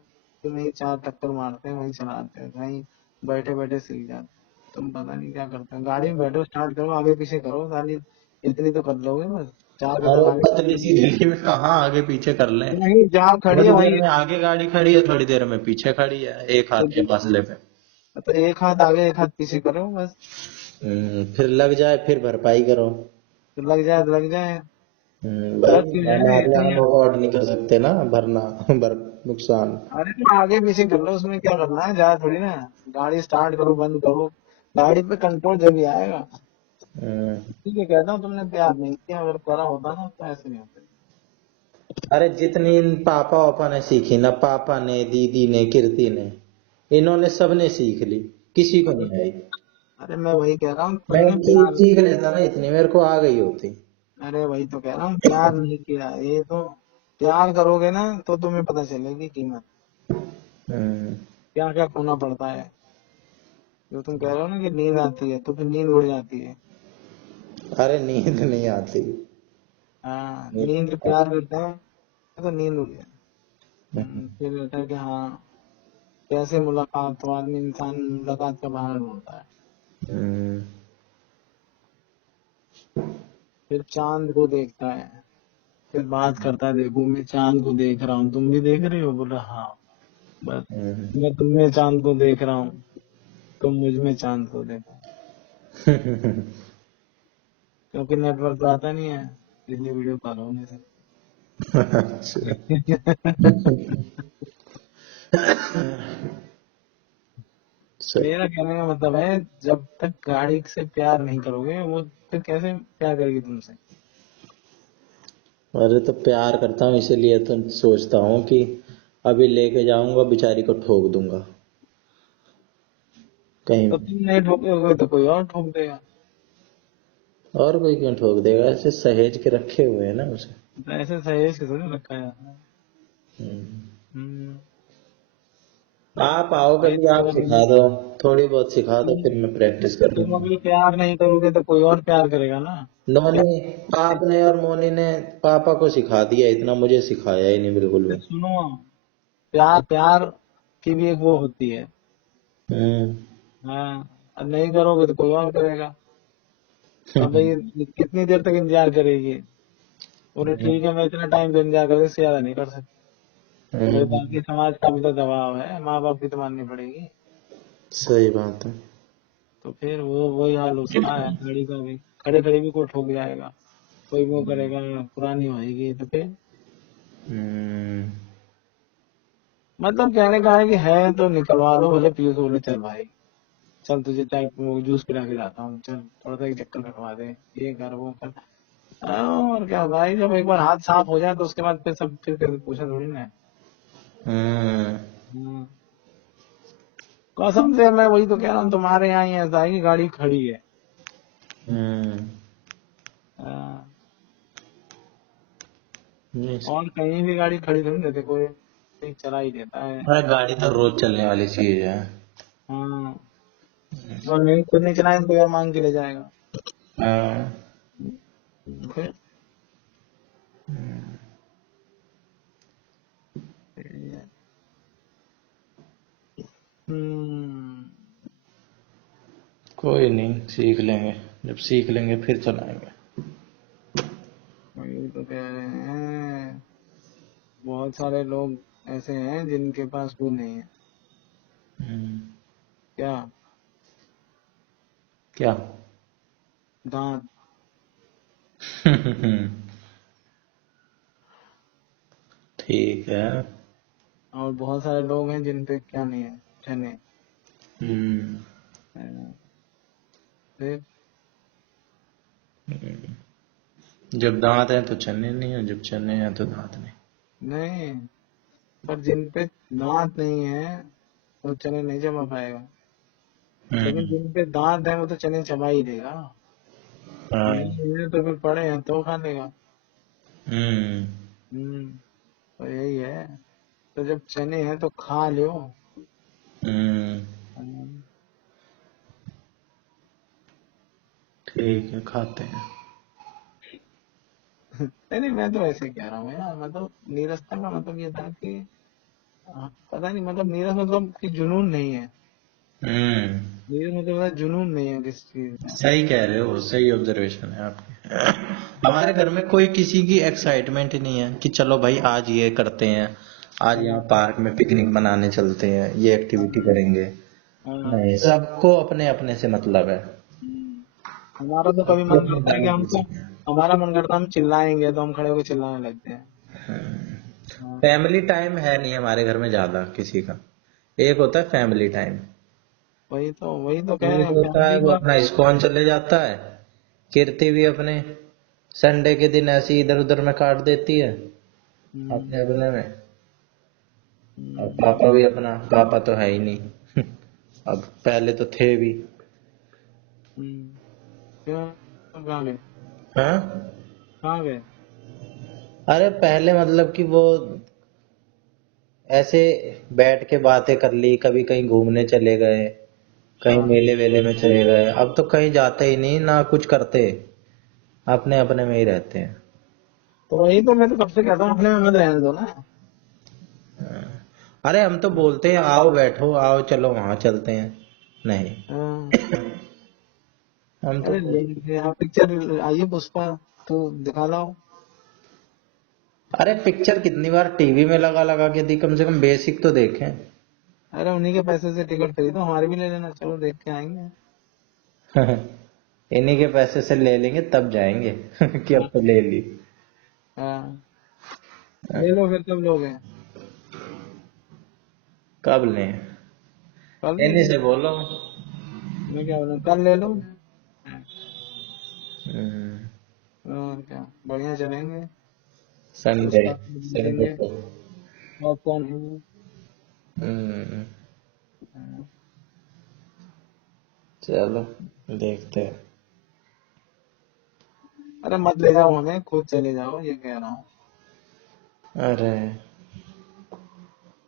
वहीं चार टक्कर मारते हैं, वहीं चलाते हैं, वहीं बैठे बैठे सीख जाते हैं। तुम पता नहीं क्या करते हो, गाड़ी में बैठो, स्टार्ट करो, आगे पीछे करो, साली इतनी तो कर लोगे बस, चार कदम अरे आगे पतली सी गली में कहाँ आगे पीछे कर लें। नहीं, जहाँ खड़ी है थोड़ी देर वहीं। में आगे गाड़ी खड़ी है, थोड़ी देर में पीछे खड़ी है, एक हाथ के फासले पे। तो एक हाथ आगे एक हाथ पीछे करो बस। फिर लग जाए फिर भरपाई करो। तो लग जाए तो लग जाए। भाई लग क्यों हम जाए आगे इतनी। हम अफोर्ड नहीं कर सकते ना भरना। भर नुकसान। अरे तो आगे पीछे कर लो, उसमें क्या करना है, ज्यादा थोड़ी ना। गाड़ी स्टार्ट करो बंद करो, गाड़ी पे कंट्रोल जब भी आएगा। हम्म, ठीक है, कहता हूँ तुमने प्यार नहीं किया, अगर करा होता ना तो ऐसे नहीं होते। अरे जितनी इन पापा वापा ने सीखी ना, पापा ने, दीदी ने, कीर्ति ने, इन्होंने सबने सीख ली, किसी को नहीं आई। अरे मैं वही कह रहा हूँ, मैं तुमने इनकी प्यार। सीख लेता ना, इतनी मेरे को आ गई होती। अरे वही तो कह रहा हूँ, प्यार नहीं किया ये तो। प्यार करोगे ना तो तुम्हें पता चलेगी कीमत, हम्म, क्या क्या खोना पड़ता है। जो तुम कह रहे हो ना कि नींद आती है, तो फिर नींद उड़ जाती है। अरे नींद नहीं आती। हाँ, नींद नींद नहीं प्यार आती। करते हैं तो नींद उड़ जाती है। फिर रहता है कि हाँ, कैसे मुलाकात हो, आदमी इंसान मुलाकात का बहाना ढूंढता है। हम्म, फिर चांद को देखता है, फिर बात करता है, देखो मैं चांद को देख रहा हूँ, तुम भी देख रहे हो, बोला हाँ। बस, हम्म। मैं तुम में चांद को देख रहा हूँ, तुम मुझ में चांद को देखो। क्योंकि नेटवर्क तो आता नहीं है, इसलिए वीडियो कॉल होने से। अच्छा। सही। मेरा कहने का मतलब है, जब तक गाड़ी से प्यार नहीं करोगे, वो फिर कैसे प्यार करेगी तुमसे। अरे तो प्यार करता हूँ इसीलिए तो सोचता हूँ कि अभी लेके जाऊंगा बेचारी को ठोक दूंगा कहीं तो पे। तुम नहीं ठोकोगे तो कोई और ठोक देगा। और कोई क्यों ठोक देगा, ऐसे सहेज के रखे हुए हैं ना उसे। तो ऐसे सहेज के थोड़ी रखा है। हम्म। हम्म। आप आओ वही कभी, तो आप कह रहा सिखा हूँ। दो, थोड़ी बहुत सिखा दो, फिर मैं प्रैक्टिस कर तुम लूंगा। अभी प्यार नहीं करोगे तो कोई और प्यार करेगा ना। नोनी, आपने और मोनी ने पापा को सिखा दिया इतना, मुझे सिखाया ही नहीं बिल्कुल फिर भी। सुनो, प्यार प्यार की भी एक वो होती है। हम्म। हाँ, अब नहीं करोगे तो कोई और करेगा। अब भाई कितनी देर तक इंतजार करेगी। बोले ठीक है, मैं इतना टाइम तो इंतजार कर, इससे ज्यादा नहीं कर सकती। भाई हम्म, बाकी समाज का भी तो दबाव है, माँ बाप की तो माननी पड़ेगी। सही बात है। तो फिर वो वही हाल उसका है, गाड़ी का भी खड़े खड़े भी कोई ठोक जाएगा, कोई वो करेगा, पुरानी होएगी तो फिर। हम्म, मतलब कहने का है कि है तो निकलवा दो, भले पीयूष बोले चल भाई, चल तुझे चाय वो जूस पिला के लाता हूँ, चल थोड़ा सा एक चक्कर कटवा दे, ये कर वो कर। और क्या भाई, जब एक बार हाथ साफ हो जाए तो उसके बाद फिर सब फिर पूछा थोड़ी ना है। हम्म, हम्म। कसम से मैं वही तो कह रहा हूँ, तुम्हारे यहाँ ही ऐसा है कि गाड़ी खड़ी है। हम्म। हाँ, नहीं, और कहीं भी गाड़ी खड़ी थोड़ी रहती, कोई नहीं चला ही देता है। अरे गाड़ी तो रोज चलने वाली चीज है। हाँ, और नहीं खुद नहीं चलाए तो कोई और मांग के ले जाएगा। हाँ। फिर हम्म। कोई नहीं, सीख लेंगे। जब सीख लेंगे फिर चलाएंगे। वही तो कह रहे हैं, बहुत सारे लोग ऐसे हैं जिनके पास वो नहीं है। हम्म, क्या? क्या? दांत। ठीक है। और बहुत सारे लोग हैं जिन पे क्या नहीं है, चने। हम्म, है। फिर जब दांत है तो चने नहीं है, जब चने हैं तो दांत नहीं। नहीं, पर जिन पे दांत नहीं है वो चने नहीं चबा पाएगा, लेकिन हम्म, जिन पे दांत है वो तो चने चबा ही देगा। हाँ, नहीं है तो फिर पड़े हैं तो खा लेगा। हम्म, तो यही है। तो जब चने हैं तो खा लो। हम्म, हम्म। ठीक है, खाते हैं। नहीं नहीं, मैं तो ऐसे कह रहा हूँ यार, मतलब नीरसता का मतलब ये था कि पता नहीं, मतलब नीरस मतलब कि जुनून नहीं है। हम्म, नीरस मतलब जुनून नहीं है किसी चीज में। सही कह रहे हो, सही ऑब्जर्वेशन है आपकी। हमारे घर में कोई किसी की एक्साइटमेंट ही नहीं है कि चलो भाई आज ये करते हैं, आज यहाँ हाँ, पार्क में पिकनिक मनाने चलते हैं, ये एक्टिविटी करेंगे। हाँ, नहीं, सबको अपने अपने से मतलब है। हम्म। हमारा तो कभी सबको मन अपनी करता है कि लाइफ हमको, बिजी है। हमारा मन करता है हम चिल्लाएंगे तो हम खड़े होकर चिल्लाने लगते हैं। हाँ, फैमिली टाइम है नहीं हमारे घर में ज्यादा किसी का। एक होता है फैमिली टाइम। वही तो कह रहे एक हैं होता है फैमिली वो का। अपना इस्कॉन चले जाता है, कीर्ति भी अपने संडे के दिन ऐसे ही इधर उधर में काट देती है हम्म, अपने अपने में। और हम्म, पापा भी अपना, पापा तो है ही नहीं। अब पहले तो थे भी। क्यों? कहाँ गए? हाँ, कहाँ गए? अरे पहले मतलब कि वो ऐसे बैठ के बातें कर ली, कभी कहीं घूमने चले गए, कहीं हाँ, मेले वेले में चले गए। अब तो कहीं जाते ही नहीं ना कुछ करते, अपने अपने में ही रहते हैं। तो वही तो मैं तो कब से कहता हूँ अपने में मत रहने दो ना। अरे हम तो बोलते हैं आओ बैठो, आओ चलो वहां चलते हैं। नहीं, हाँ, हम तो अरे यहाँ पिक्चर आई है पुष्पा, तो दिखा लाओ। अरे पिक्चर कितनी बार टीवी में लगा लगा के दी, कम से कम बेसिक तो देखें। अरे उन्हीं के पैसे से टिकट खरीदो, हमारे भी ले लेना, चलो देख के आएंगे। इन्हीं के पैसे से ले लेंगे तब जाएंगे। कि अब तो ले ली। हाँ, ले लो फिर, कब लोगे? कब लें? कल ले इन्हीं लो। से बोलो। मैं क्या बोलूँ, कल ले लो। हम्म, और क्या, बढ़िया चलेंगे। संडे, पुष्पा संडे देखेंगे, को। पॉपकॉर्न है। हम्म, चलो देखते हैं। अरे मत ले जाओ हमें, खुद चले जाओ, ये कह रहा हूँ। अरे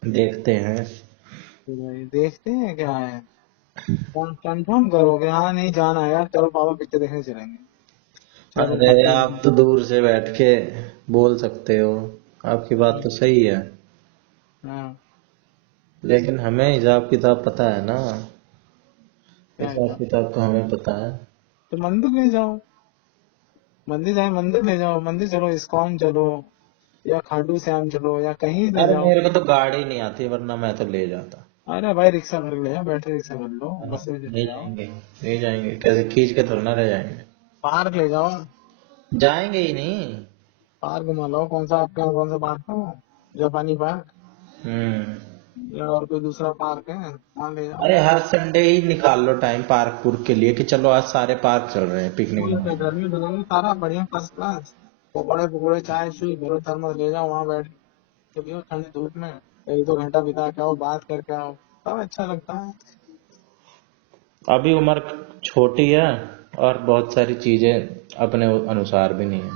देखते हैं। तो भाई देखते हैं क्या है, कंफर्म करो कि हाँ नहीं जाना है यार, चलो पापा पिक्चर देखने चलेंगे। चलो अरे पक्का। आप तो दूर से बैठ के बोल सकते हो, आपकी बात तो सही है, हाँ, लेकिन हमें हिसाब किताब पता है ना। क्या हिसाब हिसाब? किताब तो हमें पता है। तो मंदिर ले जाओ, मंदिर जाए, मंदिर ले जाओ, मंदिर चलो, इस्कॉन चलो, या खाटू श्याम चलो, या कहीं ले अरे जाओ। मेरे को तो गाड़ी नहीं आती, वरना मैं तो ले जाता। अरे भाई रिक्शा कर ले जाओ, बैटरी रिक्शा कर लो, हाँ, बस से चले ले जाओ। जाएंगे, ले जाएंगे, कैसे खींच के थोड़ा ना ले जाएंगे। पार्क ले जाओ, जाएंगे ही नहीं। पार्क घुमा लाओ, कौन सा आपके यहाँ कौन सा पार्क है? जापानी पार्क, हम्म, या और कोई दूसरा पार्क है, वहाँ ले जाओ। अरे हर संडे ही निकाल लो टाइम पार्क पूर्क के लिए कि चलो आज सारे पार्क चल रहे हैं पिकनिक और क्या, मनाने। गर्मी बदलो सारा बढ़िया फर्स्ट क्लास, पकौड़े पकौड़े, चाय चुई भरो थर्मस ले जाओ, वहाँ बैठ के पियो ठंडी धूप में, एक दो घंटा बिता के आओ, बात करके आओ, तब अच्छा लगता है। अभी उम्र छोटी है और बहुत सारी चीजें अपने अनुसार भी नहीं है।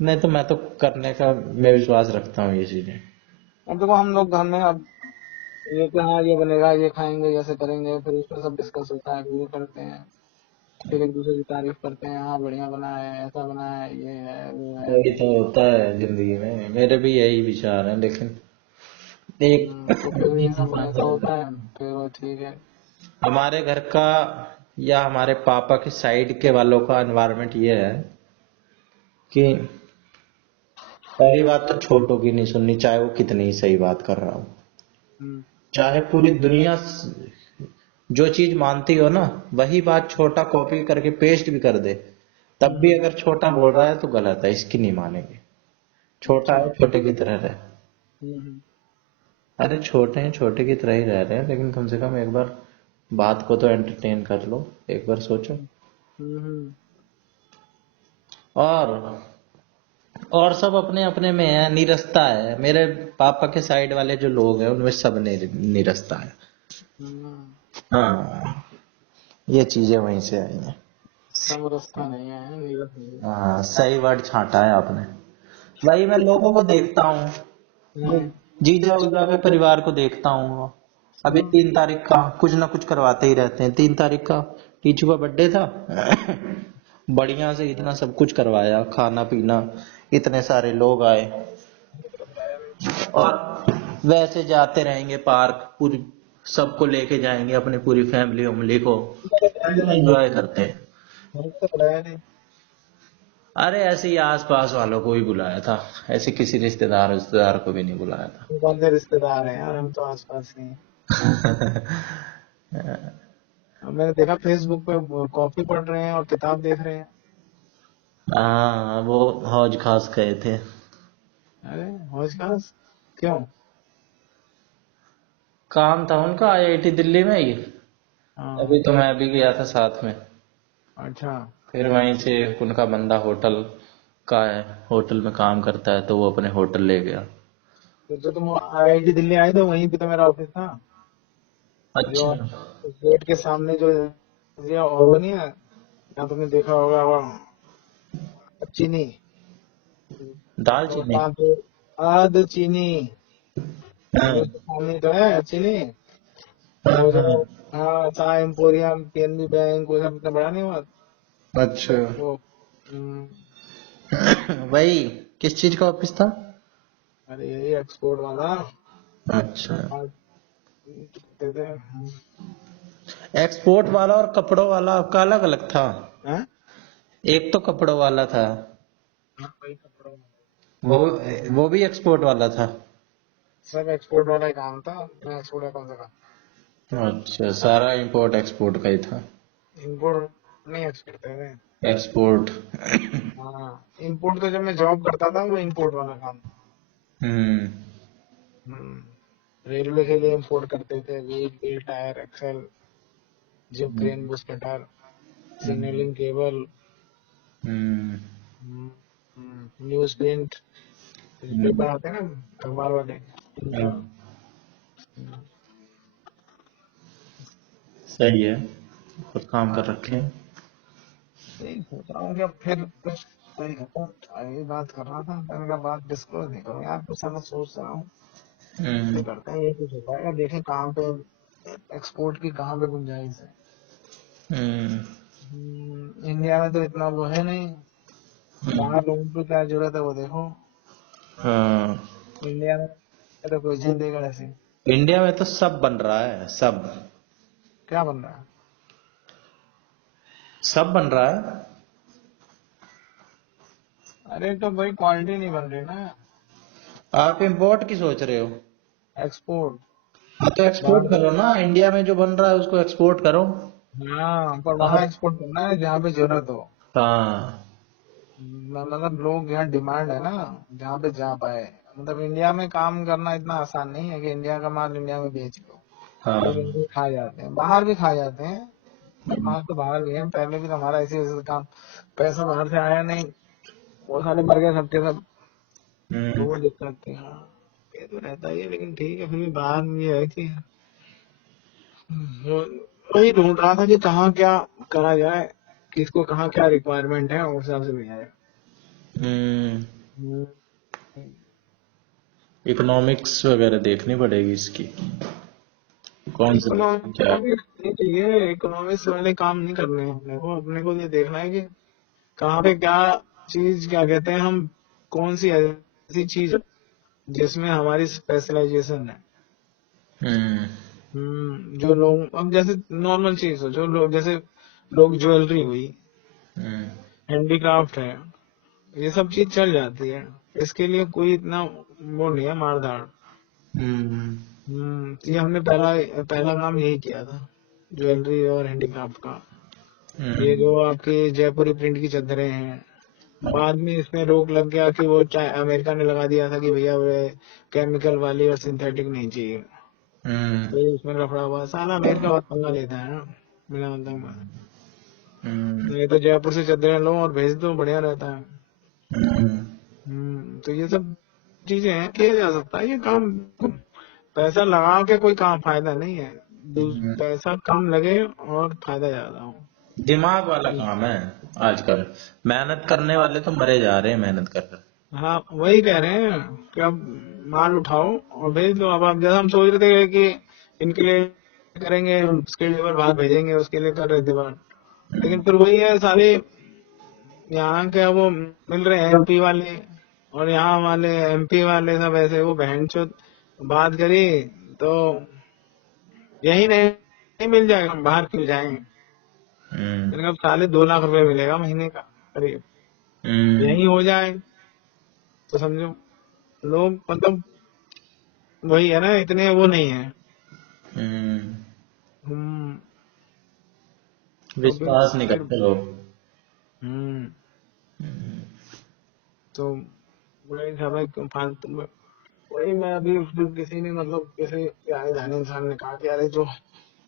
नहीं तो मैं तो करने का, मैं विश्वास रखता हूँ ये चीजें। अब देखो हम लोग घर में, अब ये कि हाँ ये बनेगा, ये खाएंगे, जैसे करेंगे, फिर उस पर सब डिस्कस होता है, फिर ये करते हैं, फिर एक दूसरे की तारीफ करते हैं, हाँ बढ़िया बना है, ऐसा बना है, ये है वो है। यही तो होता है जिंदगी में, मेरे भी यही विचार हैं, लेकिन एक तो फिर ये सब ऐसा होता है, फिर वो ठीक है। हमारे घर का या हमारे पापा की साइड के वालों का एनवायरनमेंट ये है कि पहली बात तो छोटों की नहीं सुननी, चाहे वो कितनी ही सही बात कर रहा हो। हम्म, चाहे पूरी दुनिया जो चीज मानती हो ना, वही बात छोटा कॉपी करके पेस्ट भी कर दे, तब भी हम्म, अगर छोटा बोल रहा है तो गलत है, इसकी नहीं मानेंगे। छोटा अच्छा। है, छोटे की तरह रहे। हम्म, अरे छोटे हैं, छोटे की तरह ही रह रहे हैं, लेकिन कम से कम एक बार बात को तो एंटरटेन कर लो, एक बार सोचो। हम्म, और और सब अपने अपने में है, निरस्ता है। मेरे पापा के साइड वाले जो लोग हैं उनमें सब निरस्ता है। हम्म, हाँ, ये चीजें वहीं से आई हैं। समरसता नहीं है, नीरस नहीं है। हाँ, सही वर्ड छांटा है आपने। भाई मैं लोगों को देखता हूँ, वो हम्म, जीजा उजा के परिवार को देखता हूँ। अभी हम्म, 3 तारीख का कुछ ना कुछ करवाते ही रहते हैं। 3 तारीख का टीचू का बर्थडे था। बढ़िया से इतना सब कुछ करवाया, खाना पीना, इतने सारे लोग आए। और वैसे जाते रहेंगे पार्क, पूरी सबको लेके जाएंगे, अपनी पूरी फैमिली उमली को, पूरा एंजॉय करते हैं। घर तो बुलाया नहीं। अरे ऐसे ही आस पास वालों को ही बुलाया था, ऐसे किसी रिश्तेदार रिश्तेदार को भी नहीं बुलाया था। हम कौन से रिश्तेदार हैं यार, हम तो आसपास नहीं हैं। अब मैंने देखा फेसबुक पे वो कॉफी पढ़ रहे हैं और किताब देख रहे हैं। हाँ, वो हौज खास गए थे। अरे हौज खास, क्यों? काम था उनका आईआईटी दिल्ली में ही। हाँ, अभी तो मैं भी गया था साथ में। अच्छा। फिर वहीं से उनका बंदा होटल का है, होटल में काम करता है, तो वो अपने होटल ले गया। तो जो तुम आईआईटी दिल्ली आए थे वहीं पे तो मेरा ऑफिस था। जो अच्छा। गेट के सामने जो ये वो नहीं है, जहाँ तुमने देखा होगा वो चीनी, दाल तो चीनी। वहाँ पे आद चीनी, हाँ, वो उसके सामने ही तो है चीनी। वो जो, हाँ। हाँ, चाय एम्पोरियम, पीएनबी बैंक, वो सब इतना बड़ा नहीं हुआ अच्छा। वो। हम्म, वही, किस चीज का ऑफिस था? अरे यही एक्सपोर्ट वाला। अच्छा। आज कहते थे। एक्सपोर्ट वाला और कपड़ों वाला आपका अलग अलग था? हैं? एक तो कपड़ों वाला था, हाँ, वही कपड़ों वाला। वो वो भी एक्सपोर्ट वाला था। सब एक्सपोर्ट वाला ही काम था, मैं एक्सपोर्ट का कौन सा काम? अच्छा, सारा इंपोर्ट एक्सपोर्ट का ही था। इम्पोर्ट नहीं, एक्सपोर्ट थे। एक्सपोर्ट। हाँ, इम्पोर्ट तो जब मैं जॉब करता था वो इम्पोर्ट वाला काम था। हम्म। रेलवे के लिए इम्पोर्ट करते थे wheel wheel tyre axle, jib crane bush cutter, signalling cable, newsprint, paper आते हैं ना अखबार वाले, इनके। हम्म, सही है, बहुत काम कर रखे हैं। यही सोच रहा हूँ कि अब फिर कुछ सही होता। यही बात कर रहा था, मैंने कहा बात डिस्क्लोज नहीं करूँ यार, कुछ समझ सोच रहा हूँ। ये हम्म। करते हैं, ये कुछ हो पाएगा, देखें कहाँ पे एक्सपोर्ट की कहाँ पे गुंजाइश है। हम्म। इंडिया में तो इतना वो है नहीं, बाहर लोगों को क्या जरूरत है वो देखो। हाँ, इंडिया में तो कोई झेल देगा ऐसे। इंडिया में तो सब बन रहा है, सब क्या बन रहा है? सब बन रहा है। अरे तो भाई क्वालिटी नहीं बन रही ना। आप इंपोर्ट की सोच रहे हो? एक्सपोर्ट हाँ, तो एक्सपोर्ट बाहर। करो ना, इंडिया में जो बन रहा है उसको एक्सपोर्ट करो। हाँ, पर वहां और एक्सपोर्ट करना है जहाँ पे जरूरत हो। हाँ। मतलब लोग यहाँ डिमांड है ना, जहाँ पे जा पाए। मतलब इंडिया में काम करना इतना आसान नहीं है कि इंडिया का माल इंडिया में बेच लो। हाँ। लोग इनको खा जाते हैं, बाहर भी खा जाते हैं। पर माल तो बाहर भी है, पहले भी तो हमारा ऐसे ऐसे काम, पैसा बाहर से आया नहीं, वो साले मर गए सबके सब। तो हम्म। वो दिक्कत थी। हाँ, ये तो रहता ही है, लेकिन ठीक है, फिर भी बाहर में ये है कि वो- वही ढूंढ रहा था कि कहाँ क्या करा जाए, किसको कहाँ क्या रिक्वायरमेंट है, उस हिसाब से भेजा जाए। हम्म। हम्म, इकोनॉमिक्स वगैरह देखनी पड़ेगी इसकी, कौन सा क्या है। इकोनॉमिक्स नहीं चाहिए, इकोनॉमिक्स वाले काम नहीं करने हैं अपने को ये देखना है कि कहाँ पे क्या चीज, क्या कहते हैं हम, कौन सी ऐसी चीज जिसमें हमारी स्पेशलाइजेशन है। हम्म। जो लोग अब जैसे नॉर्मल चीज हो, जो लोग जैसे लोग ज्वेलरी हुई, हम्म, हैंडीक्राफ्ट है, ये सब चीज चल जाती है। इसके लिए कोई इतना वो नहीं है मारधाड़। हम्म, ये हमने पहला पहला काम यही किया था, ज्वेलरी और हैंडीक्राफ्ट का। ये हम्म, जो आपकी जयपुरी प्रिंट की चादरें हैं, बाद में इसमें रोक लग गया कि वो अमेरिका ने लगा दिया था कि भैया वो केमिकल वाली और सिंथेटिक नहीं चाहिए। हम्म, तो इसमें लफड़ा हुआ, साला अमेरिका बहुत पंगा लेता है ना बिना मतलब। हम्म, ये तो जयपुर से चादरें लो और भेज दो, बढ़िया रहता है। हम्म, तो ये सब चीजें हैं, किया जा सकता है ये काम। पैसा लगा के कोई काम फायदा नहीं है, हम्म। पैसा कम लगे और फायदा ज्यादा हो। दिमाग वाला काम है आजकल। मेहनत करने वाले तो मरे जा रहे हैं मेहनत कर कर। हाँ वही कह रहे हैं कि अब माल उठाओ और भेज दो। अब आप जैसा हम सोच रहे थे कि इनके लिए करेंगे, स्किल लेबर बाहर भेजेंगे, उसके लिए कर रहे थे बात। लेकिन फिर वही है, सारे यहाँ के वो मिल रहे हैं एमपी वाले, और यहाँ वाले एमपी वाले सब ऐसे वो बहन चोद बात करी तो यही नहीं, नहीं मिल जाएगा, हम बाहर क्यों जाएंगे। हम्म, मैंने कहा साले 2 लाख रुपए मिलेगा महीने का करीब, हम्म, यही हो जाए तो समझो। लोग मतलब वही है ना, इतने वो नहीं है। हम्म। हम्म तो विश्वास नहीं फिर करते लोग। हम्म तो वही सब है कि फालतू में। वही मैं अभी किसी ने मतलब किसी जाने जाने इंसान ने कहा कि अरे जो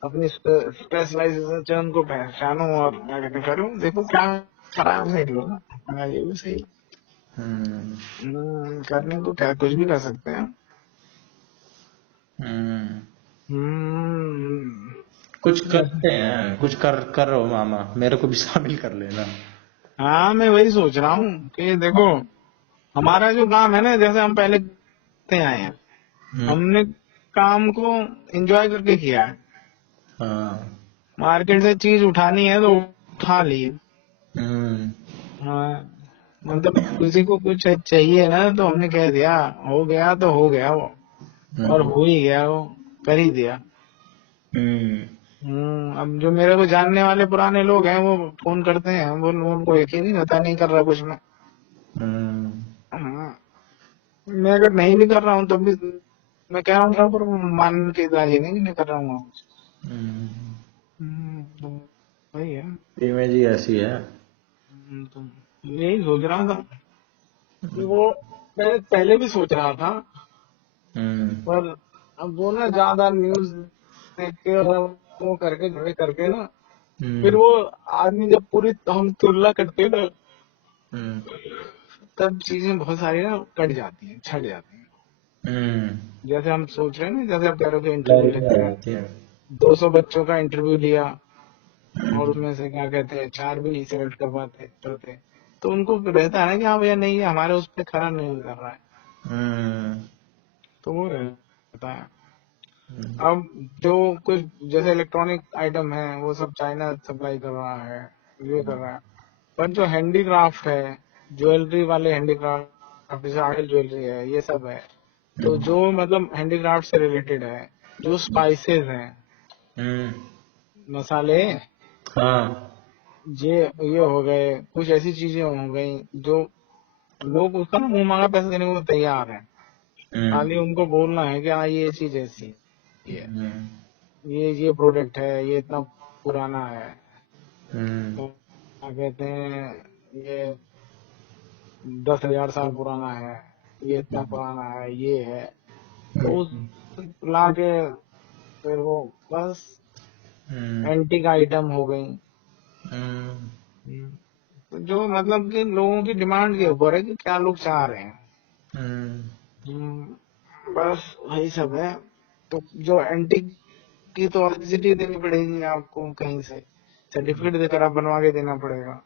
अपनी स्पेशलाइजेशन को पहचानो और क्या कहते करो, देखो क्या खराब है लोग। ये भी सही। हम्म, करने को क्या कुछ भी कर सकते हैं। हम्म। हम्म कुछ जैसे करते हैं, कुछ कर करो मामा, मेरे को भी शामिल कर लेना। हाँ मैं वही सोच रहा हूँ कि देखो हमारा जो काम है ना, जैसे हम पहले करते आए हैं, हम्म, हमने काम को एंजॉय करके किया है। हाँ, मार्केट से चीज उठानी है तो उठा ली। हम्म, हाँ मतलब किसी को कुछ चाहिए ना तो हमने कह दिया, हो गया तो हो गया वो, और हम्म, हो ही गया वो, कर ही दिया। हम्म, अब जो मेरे को जानने वाले पुराने लोग हैं वो फोन करते हैं, वो उनको यकीन नहीं होता, नहीं कर रहा कुछ मैं। हम्म, हाँ, मैं अगर नहीं भी कर रहा हूँ तब भी मैं कह रहा हूँ, पर वो मान के राजी नहीं, मैं कर रहा हूँ। हम्म। तो वही है। इमेज ही ऐसी है। तो यही सोच रहा था कि वो, मैं पहले भी सोच रहा था, हम्म, पर अब वो ना ज्यादा न्यूज देख के और वो करके घड़े करके ना, फिर हम्म, वो आदमी जब पूरी हम तुलना करते हैं ना, हम्म, तब चीजें बहुत सारी ना कट जाती हैं, छट जाती हैं। हम्म। जैसे हम सोच रहे हैं ना, जैसे आप कह रहे हो इंटरव्यू क्लैरिटी आ लेते हैं, जाती है। 200 बच्चों का इंटरव्यू लिया और उसमें से क्या कहते हैं 4 भी नहीं सिलेक्ट कर पाते करते, तो उनको रहता है ना कि हाँ भैया नहीं, ये हमारे उस पर खरा नहीं कर रहा है, हम्म, तो वो रहता है। हम्म, अब जो कुछ जैसे इलेक्ट्रॉनिक आइटम है वो सब चाइना सप्लाई कर रहा है, ये कर रहा है। पर जो हैंडीक्राफ्ट है, ज्वेलरी वाले हैंडीक्राफ्ट, जैसे आर्टिल ज्वेलरी है, ये सब है, तो हम्म, जो मतलब हैंडीक्राफ्ट से रिलेटेड है, जो स्पाइसेस हैं, हम्म, मसाले, हाँ, ये हो गए, कुछ ऐसी चीजें हो गई जो लोग उसका ना मुंह मांगा पैसा देने को तैयार है। हम्म, खाली उनको बोलना है कि हाँ ये चीज ऐसी है, हम्म, ये प्रोडक्ट है, ये इतना पुराना है, हम्म, तो क्या कहते हैं, ये 10,000 साल पुराना है, ये इतना पुराना है, ये है, तो उस ला के फिर वो बस हम्म, एंटीक आइटम हो गई। हम्म, तो जो मतलब कि लोगों की डिमांड के ऊपर है कि क्या लोग चाह रहे हैं। हम्म, बस वही सब है। तो जो एंटीक की तो ऑथेंटिसिटी देनी पड़ेगी आपको कहीं से, सर्टिफिकेट देकर आप बनवा के देना पड़ेगा,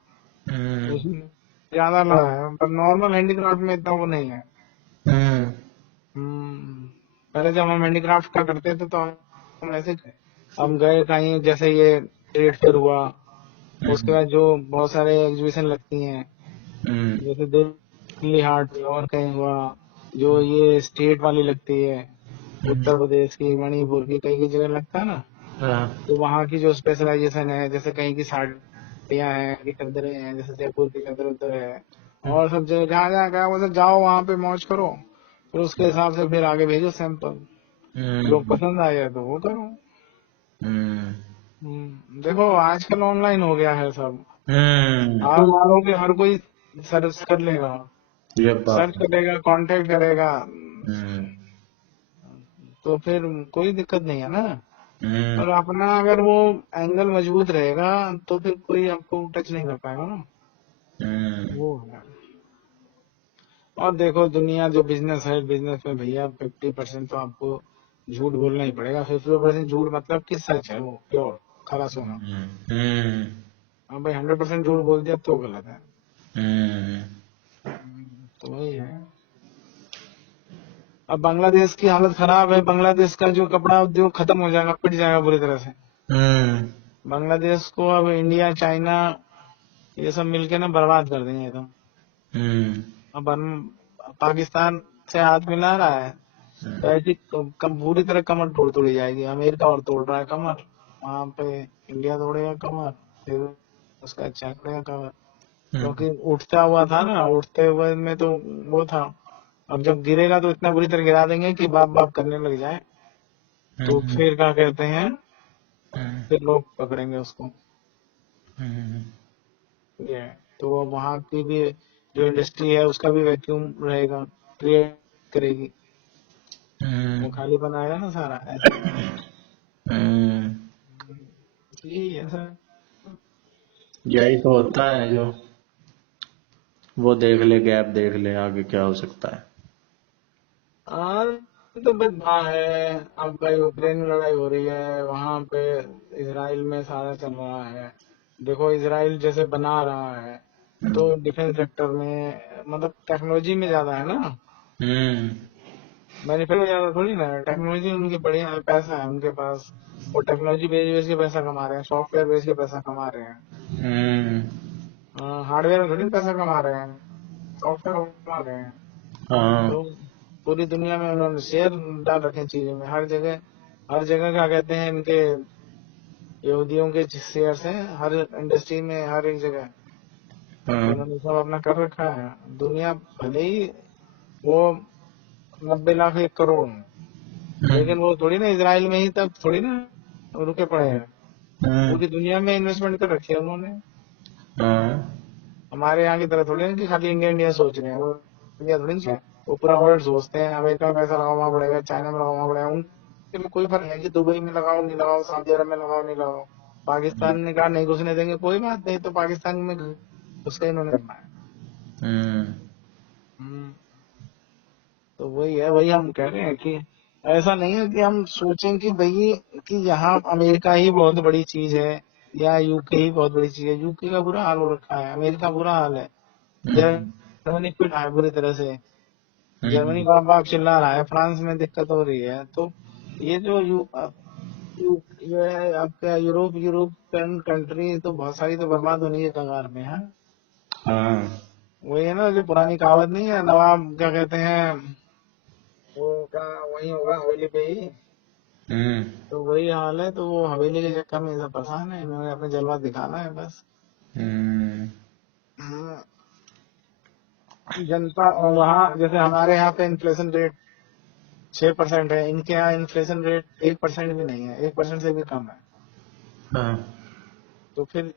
हम्म, उसमें ज्यादा लगा है। पर नॉर्मल हैंडीक्राफ्ट में इतना वो नहीं है। हम्म, पहले जब हम हैंडीक्राफ्ट का करते थे तो हम ऐसे, हम गए कहीं जैसे ये ट्रेड फेयर हुआ, उसके बाद जो बहुत सारे एग्जीबिशन लगती हैं, हम्म, जैसे दिल्ली हाट और कहीं हुआ, जो ये स्टेट वाली लगती है, उत्तर प्रदेश की, मणिपुर की, कई कई जगह लगता है ना, हाँ। तो वहाँ की जो स्पेशलाइजेशन है, जैसे कहीं की साड़ियाँ हैं, की चद्दरें हैं, जैसे जयपुर की चद्दर उद्दर है, और सब जगह जहाँ जहाँ गया वो सब जाओ, वहाँ पे मौज करो, फिर उसके हिसाब से फिर आगे भेजो सैंपल। लोग हम्म। पसंद आए तो वो करो। हम्म। देखो आजकल ऑनलाइन हो गया है सब। हम्म। आप मानोगे हर कोई सर्च कर लेगा, ये बात सर्च है। करेगा, कांटेक्ट करेगा, हम्म। तो फिर कोई दिक्कत नहीं है ना। हम्म। और अपना अगर वो एंगल मजबूत रहेगा तो फिर कोई आपको टच नहीं कर पाएगा ना। हम्म। वो है। और देखो दुनिया जो बिजनेस है, बिजनेस में भैया 50% तो आपको झूठ बोलना ही पड़ेगा। 50% झूठ मतलब कि सच है, वो प्योर खरा सोना। हम्म। हाँ भाई 100% झूठ बोल दिया तो गलत है। हम्म। तो वही है। अब बांग्लादेश की हालत खराब है, बांग्लादेश का जो कपड़ा उद्योग खत्म हो जाएगा, पिट जाएगा बुरी तरह से। हम्म। बांग्लादेश को अब इंडिया, चाइना, ये सब मिलके ना बर्बाद कर देंगे तो। हम्म। अब पाकिस्तान से हाथ मिला रहा है तो ऐसी पूरी तरह कमर तोड़ी जाएगी। अमेरिका और तोड़ रहा है कमर, वहां पे इंडिया तोड़ेगा कमर, फिर उसका अच्छा करेगा कमर। क्योंकि उठता हुआ था ना, उठते हुए में तो वो था। अब जब गिरेगा तो इतना बुरी तरह गिरा देंगे कि बाप बाप करने लग जाए, तो हम्म। फिर क्या कहते हैं, हम्म। फिर लोग पकड़ेंगे उसको। हम्म। ये है। तो वो वहाँ की भी जो इंडस्ट्री है उसका भी वैक्यूम रहेगा, क्रिएट करेगी, वो खाली बनाएगा ना सारा, ऐसा है। हम्म। यही है सर। यही तो होता है जो वो देख ले, गैप देख ले, आगे क्या हो सकता है। और तो बस वहाँ है, आपका यूक्रेन में लड़ाई हो रही है, वहाँ पे इसराइल में सारा चल रहा है। देखो इसराइल जैसे बना रहा है तो डिफेंस सेक्टर में, मतलब टेक्नोलॉजी में ज्यादा है ना, हम्म। मैन्युफैक्चरिंग में ज्यादा थोड़ी ना है। टेक्नोलॉजी उनकी बढ़िया है, पैसा है उनके पास, वो टेक्नोलॉजी बेच बेच के पैसा कमा रहे हैं, सॉफ्टवेयर बेच के पैसा कमा रहे हैं। हम्म। हार्डवेयर में थोड़ी पैसा कमा रहे हैं, सॉफ्टवेयर कमा रहे हैं। हाँ। तो पूरी दुनिया में उन्होंने शेयर डाल रखे हैं चीजों में, हर जगह, हर जगह क्या कहते हैं इनके, यहूदियों के शेयर हैं हर इंडस्ट्री में, हर एक जगह। तो हाँ। उन्होंने सब अपना कर रखा है। दुनिया भले ही वो 90 लाख 1 करोड़ है, लेकिन वो थोड़ी ना इसराइल में ही तब थोड़ी ना रुके पड़े हैं, हम्म। पूरी दुनिया में इन्वेस्टमेंट कर रखी है उन्होंने। हाँ। हमारे यहाँ की तरह थोड़ी ना कि खाली इंडिया इंडिया सोच रहे हैं, वो इंडिया थोड़ी ना, वो पूरा वर्ल्ड सोचते हैं। अमेरिका में पैसा लगाना पड़ेगा, चाइना में लगाना पड़ेगा, उनके में कोई फर्क नहीं है कि दुबई में लगाओ नहीं लगाओ, सऊदी अरब में लगाओ नहीं लगाओ। पाकिस्तान ने कहा नहीं घुसने देंगे, कोई बात नहीं, तो पाकिस्तान में घुस के इन्होंने करना है। हम्म। हम्म, तो वही है, वही हम कह रहे हैं कि ऐसा नहीं है कि हम सोचें कि भाई कि यहाँ अमेरिका ही बहुत बड़ी चीज है या यूके ही बहुत बड़ी चीज है। यूके का बुरा हाल हो रखा है, अमेरिका बुरा हाल है, हम्म। जर्मनी पिटा है बुरी तरह से, जर्मनी हम्म। बाप बाप चिल्ला रहा है, फ्रांस में दिक्कत हो रही है। तो ये जो ये है आपका यूरोप, यूरोपियन कंट्री तो बहुत सारी तो बर्बाद होने के कगार में है। हाँ। वही है ना, जो पुरानी कहावत नहीं है, नवाब क्या कहते हैं, वो क्या वही होगा हवेली पे ही। हम्म। तो वही हाल है, तो वो हवेली के चक्कर में सब परेशान है, इन्होंने अपने जलवा दिखाना है बस। हम्म। हाँ, जनता। और वहाँ जैसे हमारे यहाँ पे इन्फ्लेशन रेट 6% है, इनके यहाँ इन्फ्लेशन रेट 1% भी नहीं है, 1% से भी कम है। हाँ। तो फिर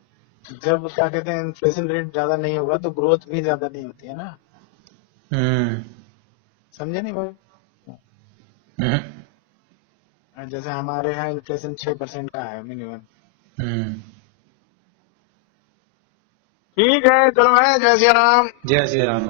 जब क्या कहते हैं इन्फ्लेशन रेट ज्यादा नहीं होगा तो ग्रोथ भी ज्यादा नहीं होती है ना। हम्म। समझे नहीं भाई। हम्म। जैसे हमारे यहाँ इन्फ्लेशन 6% का है मिनिमम। हम्म। ठीक है, चलो है, जय श्री राम। जय श्री राम।